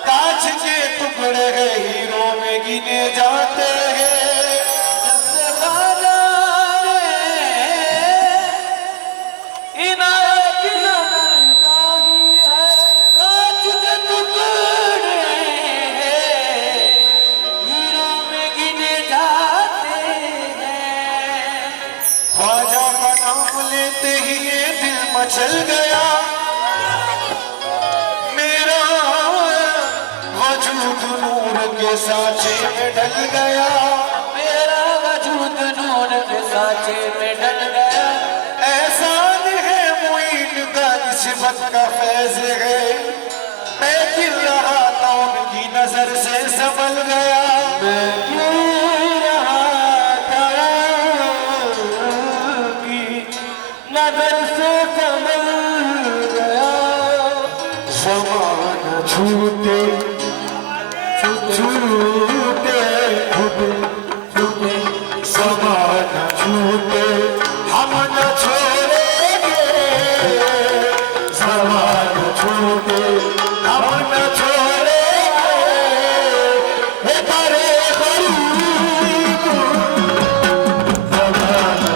कांच के टुकड़े हीरों में गिने जाते हैं। जब से ख्वाजा ने इनायत की नजर डाली है, कांच के टुकड़े हीरों में गिने जाते हैं। ख्वाजा का नाम लेते ही ये दिल मचल गया, मेरा वजूद नूर के सांचे में ढल गया, मेरा वजूद नूर के सांचे में ढल गया। एहसान है मुईन का निस्बत का फैज़ है, मैं गिर रहा था उनकी नजर से संभल गया, मैं गिर रहा था उनकी नजर से संभल गया। ज़माना छूटे छूटे छूटे ज़माना छूटे हम न छोड़ेंगे, ज़माना छूटे हम न छोड़ेंगे। हे बड़े गरीब ज़माना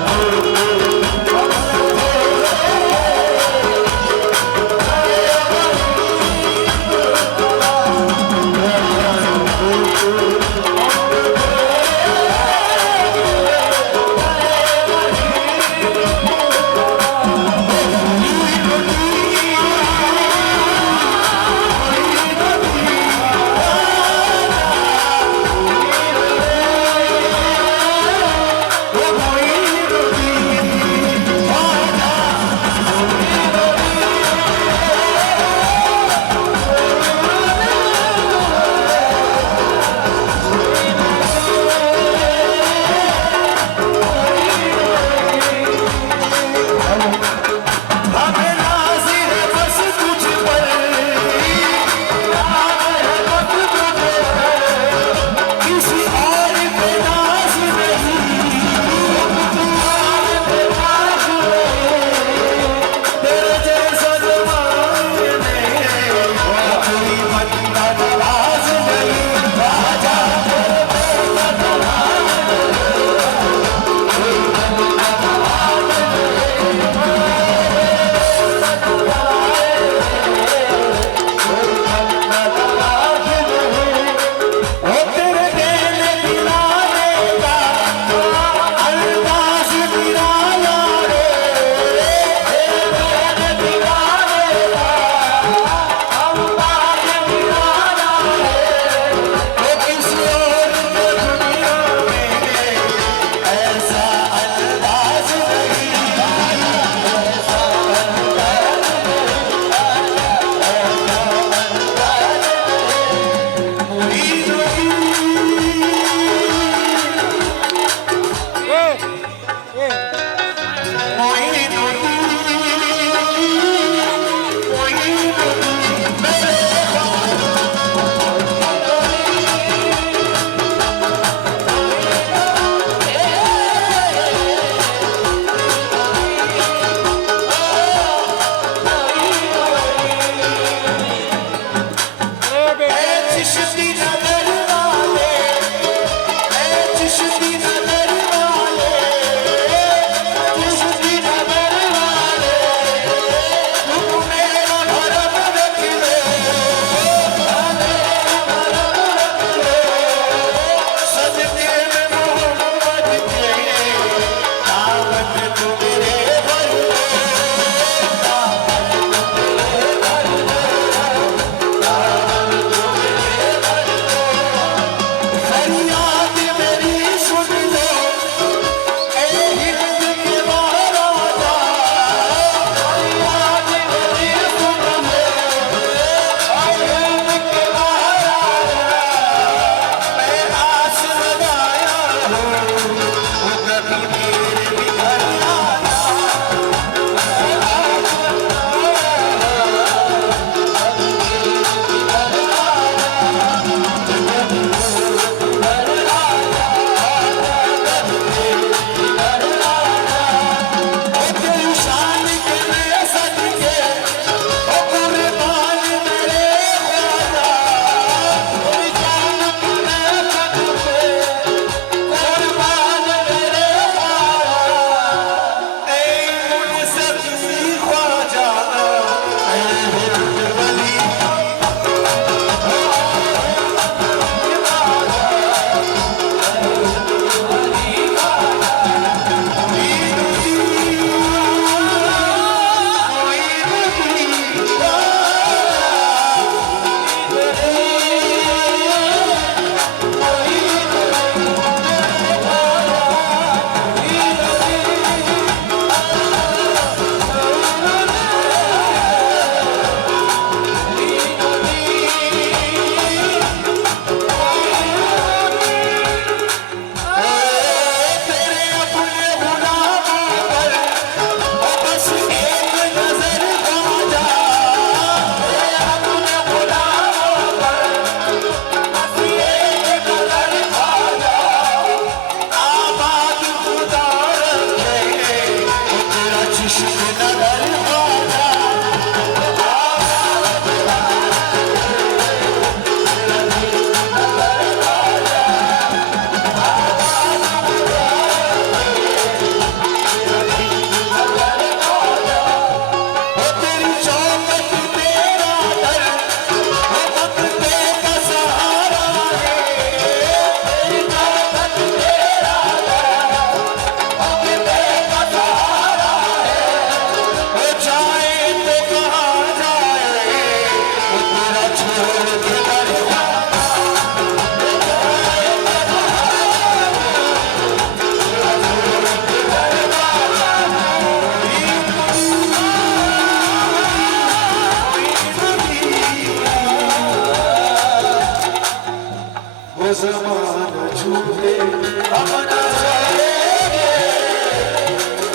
अपना सोएंगे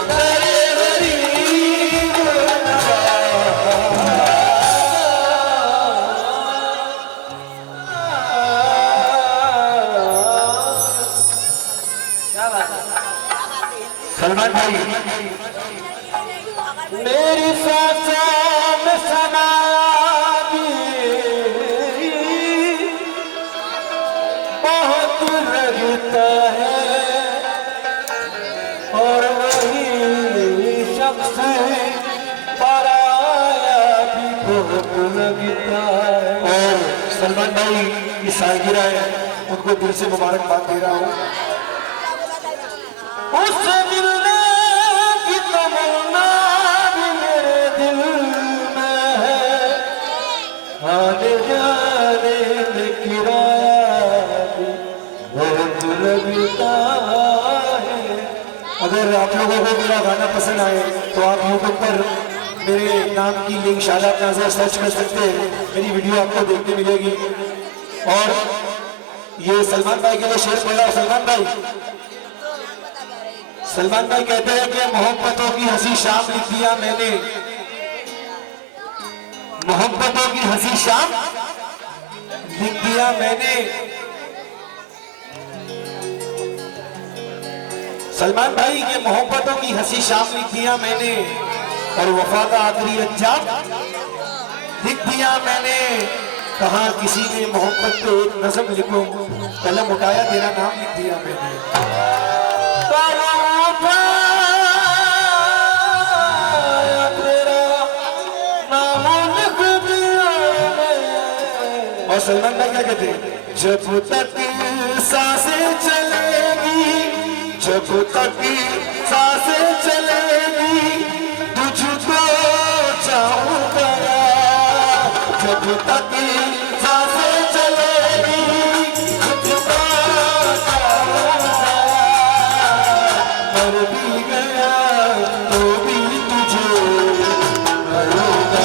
तेरे गरीब क्या बात है? सलमान भाई मेरी सांसों में समाया भी बहुत लगता है और वही शख्स पराया भी बहुत लगता है। और सलमान भाई की सालगिरह है, उनको दिल से मुबारकबाद दे रहा हूँ। उससे मिलने की तमन्ना भी मेरे दिल में है, आने जाने में किराया भी बहुत लगता है। अगर आप लोगों को मेरा गाना पसंद आए तो आप यूट्यूब पर मेरे नाम की लिंक शादाब नाज़र सर्च कर सकते हैं, मेरी वीडियो आपको देखने मिलेगी। और ये सलमान भाई के लिए शेर पढ़ा। सलमान भाई कहते हैं कि मोहब्बतों की हंसी शाम लिख दिया मैंने, मोहब्बतों की हंसी शाम लिख दिया मैंने। सलमान भाई के मोहब्बतों की हंसी शाम लिख दिया मैंने और वफा का आखिरी अंजाम लिख दिया मैंने। कहा किसी ने मोहब्बत पे एक नज़म लिखो, कलम उठाया तेरा नाम लिख दिया मैंने। और सलमान भाई क्या कहते हैं? जब तक सांसें चलेगी, जब तक सांसें चलेगी तुझको चाहूंगा, जब तक सांसें चलेगी तुझको चाहूंगा, मर भी गया तो भी तुझे करूंगा।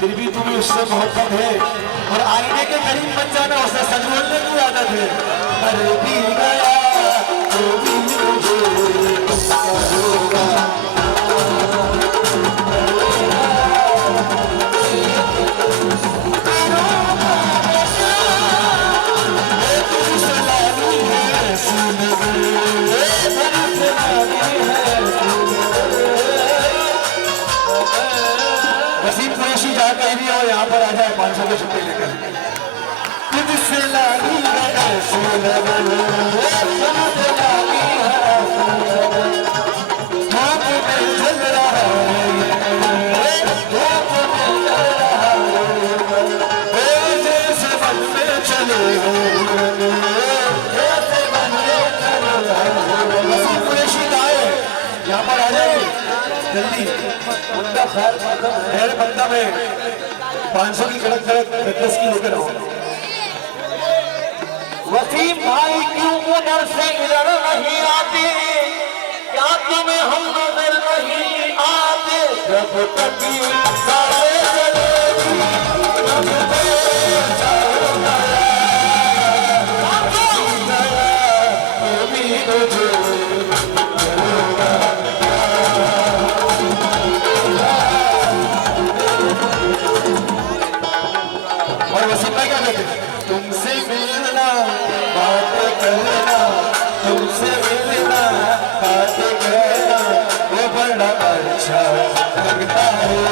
फिर भी तुम्हें उससे मोहब्बत है और आईने के करीब मत जाना, उसे सच बोलने की आदत है। अरे भी गया तो भी मुझे करूंगा। वसीम कुरैशी जहाँ कहीं भी हो यहाँ पर आ जाए 500 के छुट्टी लेकर। तुझसे लागी है ऐसी लगन, तुझसे लागी है ऐसी लगन, धूप में जल रहा है ये मन, धूप में जल रहा है ये मन, ओ जैसे मन में चले हो जैसे मन में चले हो। वसीम कुरैशी कहाँ है? यहाँ पर आ जाए जल्दी। उनका ख्याल मेरे बंदा में 500 की कड़क कड़क 10 की लेकर आओ। वसीम भाई क्यों उधर से इधर नहीं आते, क्या तुम्हें हम नजर नहीं आते? जब तक सारे चलेगी तब तक चाहूंगा, भी तुझे करूंगा। और वसीम भाई क्या कहते हैं? तुमसे मिलना बात करना, तुमसे मिलना बात करना, ओ अच्छा लगता है।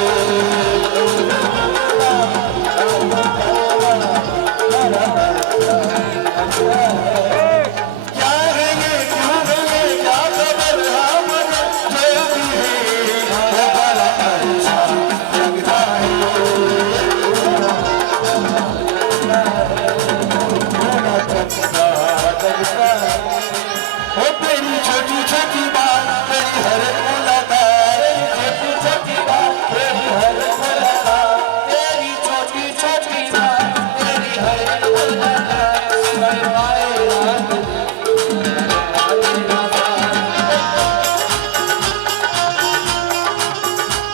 क्या है ये, क्यों है ये, क्या खबर, हाँ मगर जो भी है वो बड़ा अच्छा लगता है। बड़ा अच्छा लगता है। ओ तेरी छोटी छोटी बात, तेरी हर मुलाकात, तेरी छोटी छोटी बात, तेरी हर मुलाकात, तेरी छोटी छोटी बात, तेरी हर मुलाकात, शर्माए रात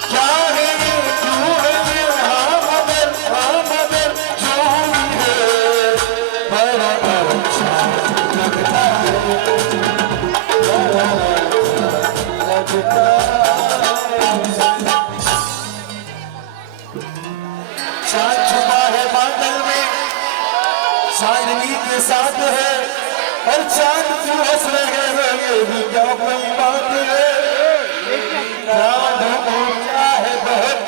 क्या है ये, क्यों है ये, हाँ मगर जो भी है बड़ा अच्छा लगता है। चांद छुपा है बादल में, चांदनी के साथ है, और चांद क्यों हंस रहे हैं, ये भी क्या कोई बात है। चांद ऊंचा है बहुत,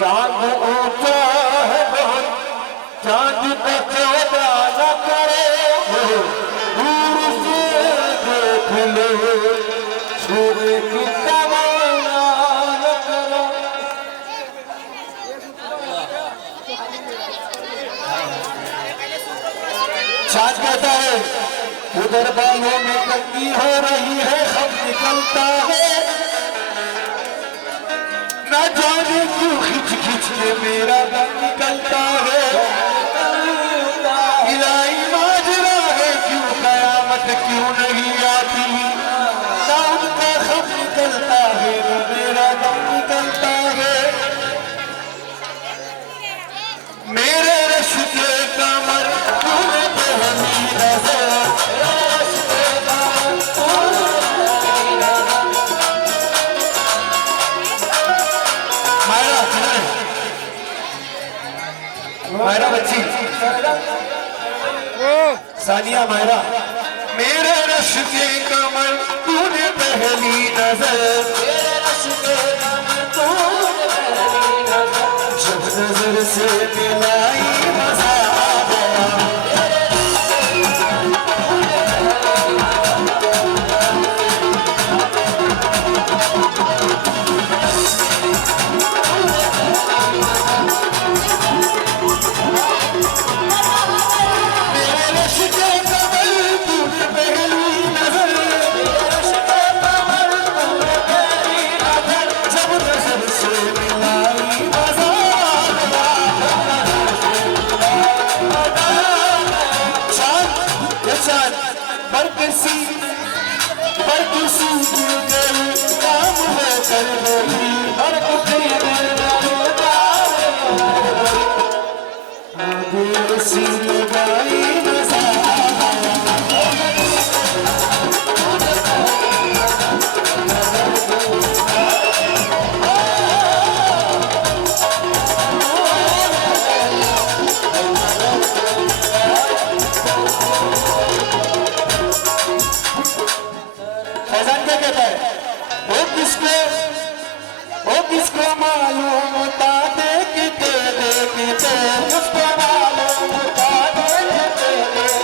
चांद ऊंचा है बहुत, चांद को चौड़ा न करे, दूर से देख लो, छूने की तमन्ना न करो। चाँद कहता है उधर बालों में कंगी हो रही है, हम निकलता है, न जाने क्यों खिंच खिंच के मेरा दम निकलता है। इलाही माजरा है, क्यों कयामत क्यों नहीं आती, ना उनका खम निकलता है, न मेरा दम निकलता है। मेरे रश के कमर तूने पहली नजर, मायरा बच्ची सानिया मायरा, मेरे रश के कमर तूने पहली नजर, मेरे रश के कमर तूने पहली नजर, जब नजर से मिलाई मजा आ गया। फैजान क्या कहता है, वो किसको मालूम होता, देखते देखते उसको मालूम होता, देखते देखते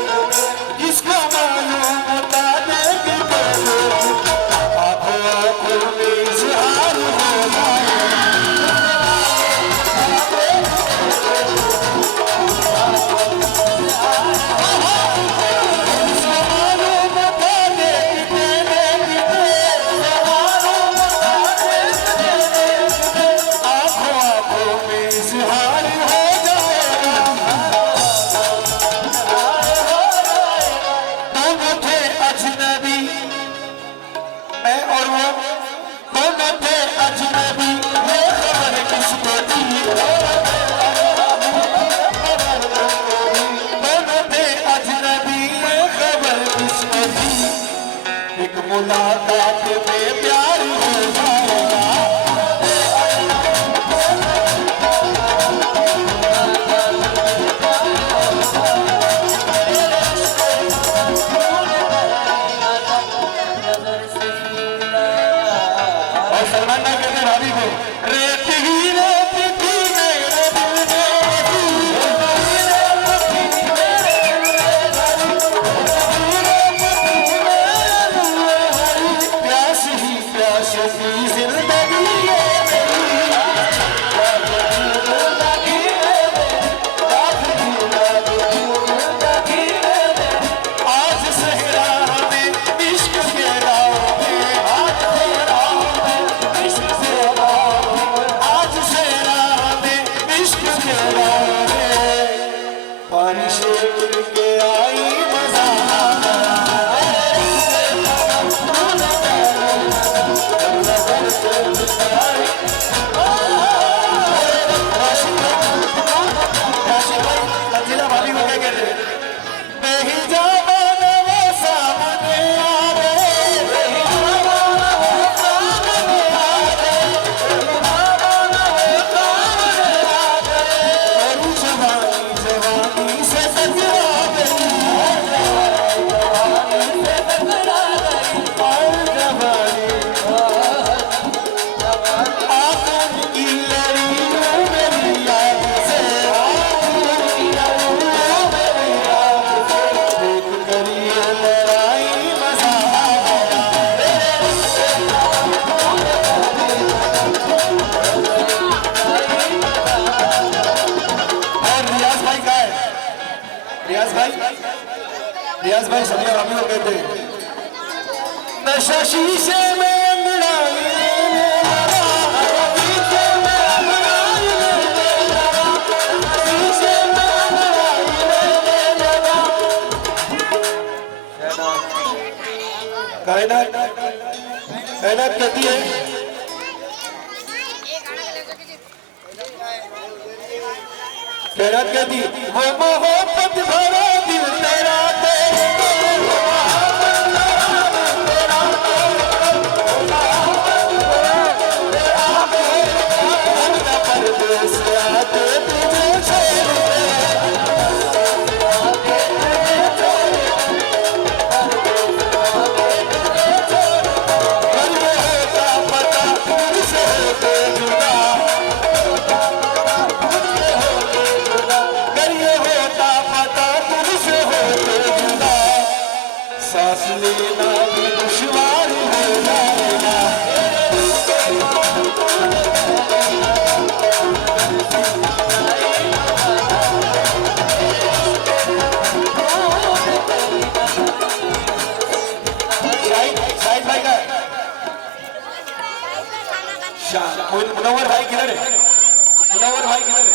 रियाज भाई सभी भाभी को कहते हैं नशा शीशे में अंगड़ाई लेने लगा, शीशे में अंगड़ाई लेने लगा, शीशे में अंगड़ाई लेने लगा। कायनात कहती है वो मोहब्बत भरा दिल तेरा सांस लेना भी दुश्वार हो जाएगा। शाहिद भाई का मुनव्वर भाई किधर है? मुनव्वर भाई किधर है?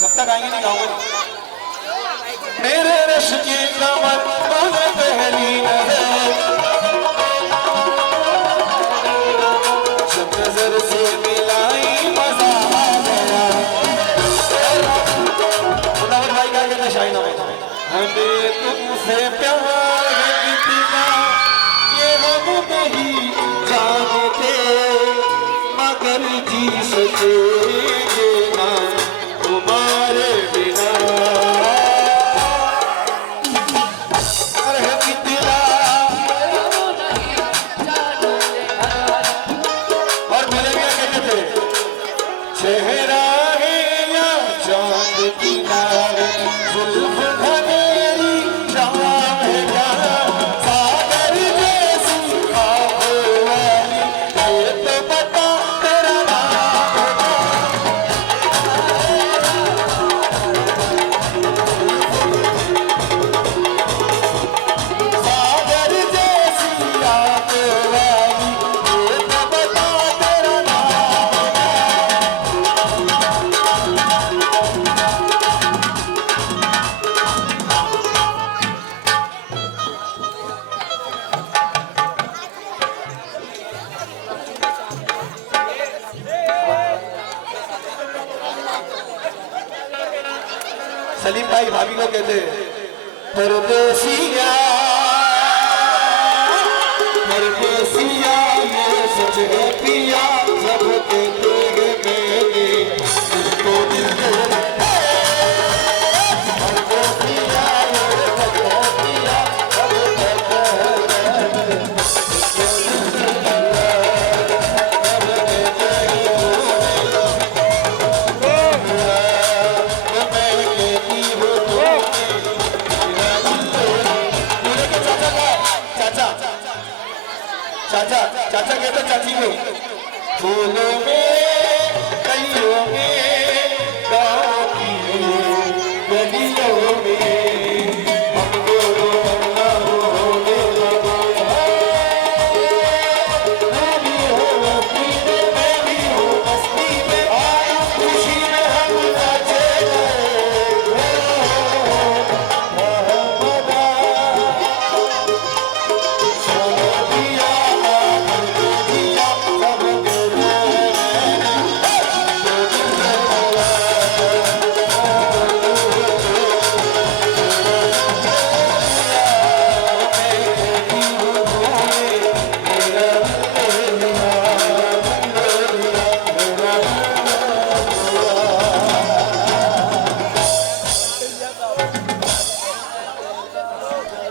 जब तक आएंगे नहीं गाऊंगा। मेरे रश की कमर तूने पहली नजर, जब नजर से मिलाई मजा आ गया। मुनव्वर भाई क्या कहते हैं शाहिद भाई? हमें तुमसे प्यार है इतना ये हम नहीं जानते, मगर जी सकेंगे ना तुम्हारे बिना। चेहरा है या चांद किनारे, जुल्फ घनेरी शाम है क्या, सागर जैसी आँख वाली, ये तो बता तेरा नाम क्या। सागर जैसी आँख वाली, ये तो बता तेरा नाम क्या। सलीम भाई भाभी को कहते परदेसिया, परदेसिया ये सच है पिया, जब कहते हैं मैंने तुमको दिल दे रखा है। परदेसिया ये सच है पिया, जब कहते हैं मैंने तुमको दिल दे रखा है। जब कहते हैं चाचा चाचा कहते चाची को फूलों में कलियों में गाँव की गलियों में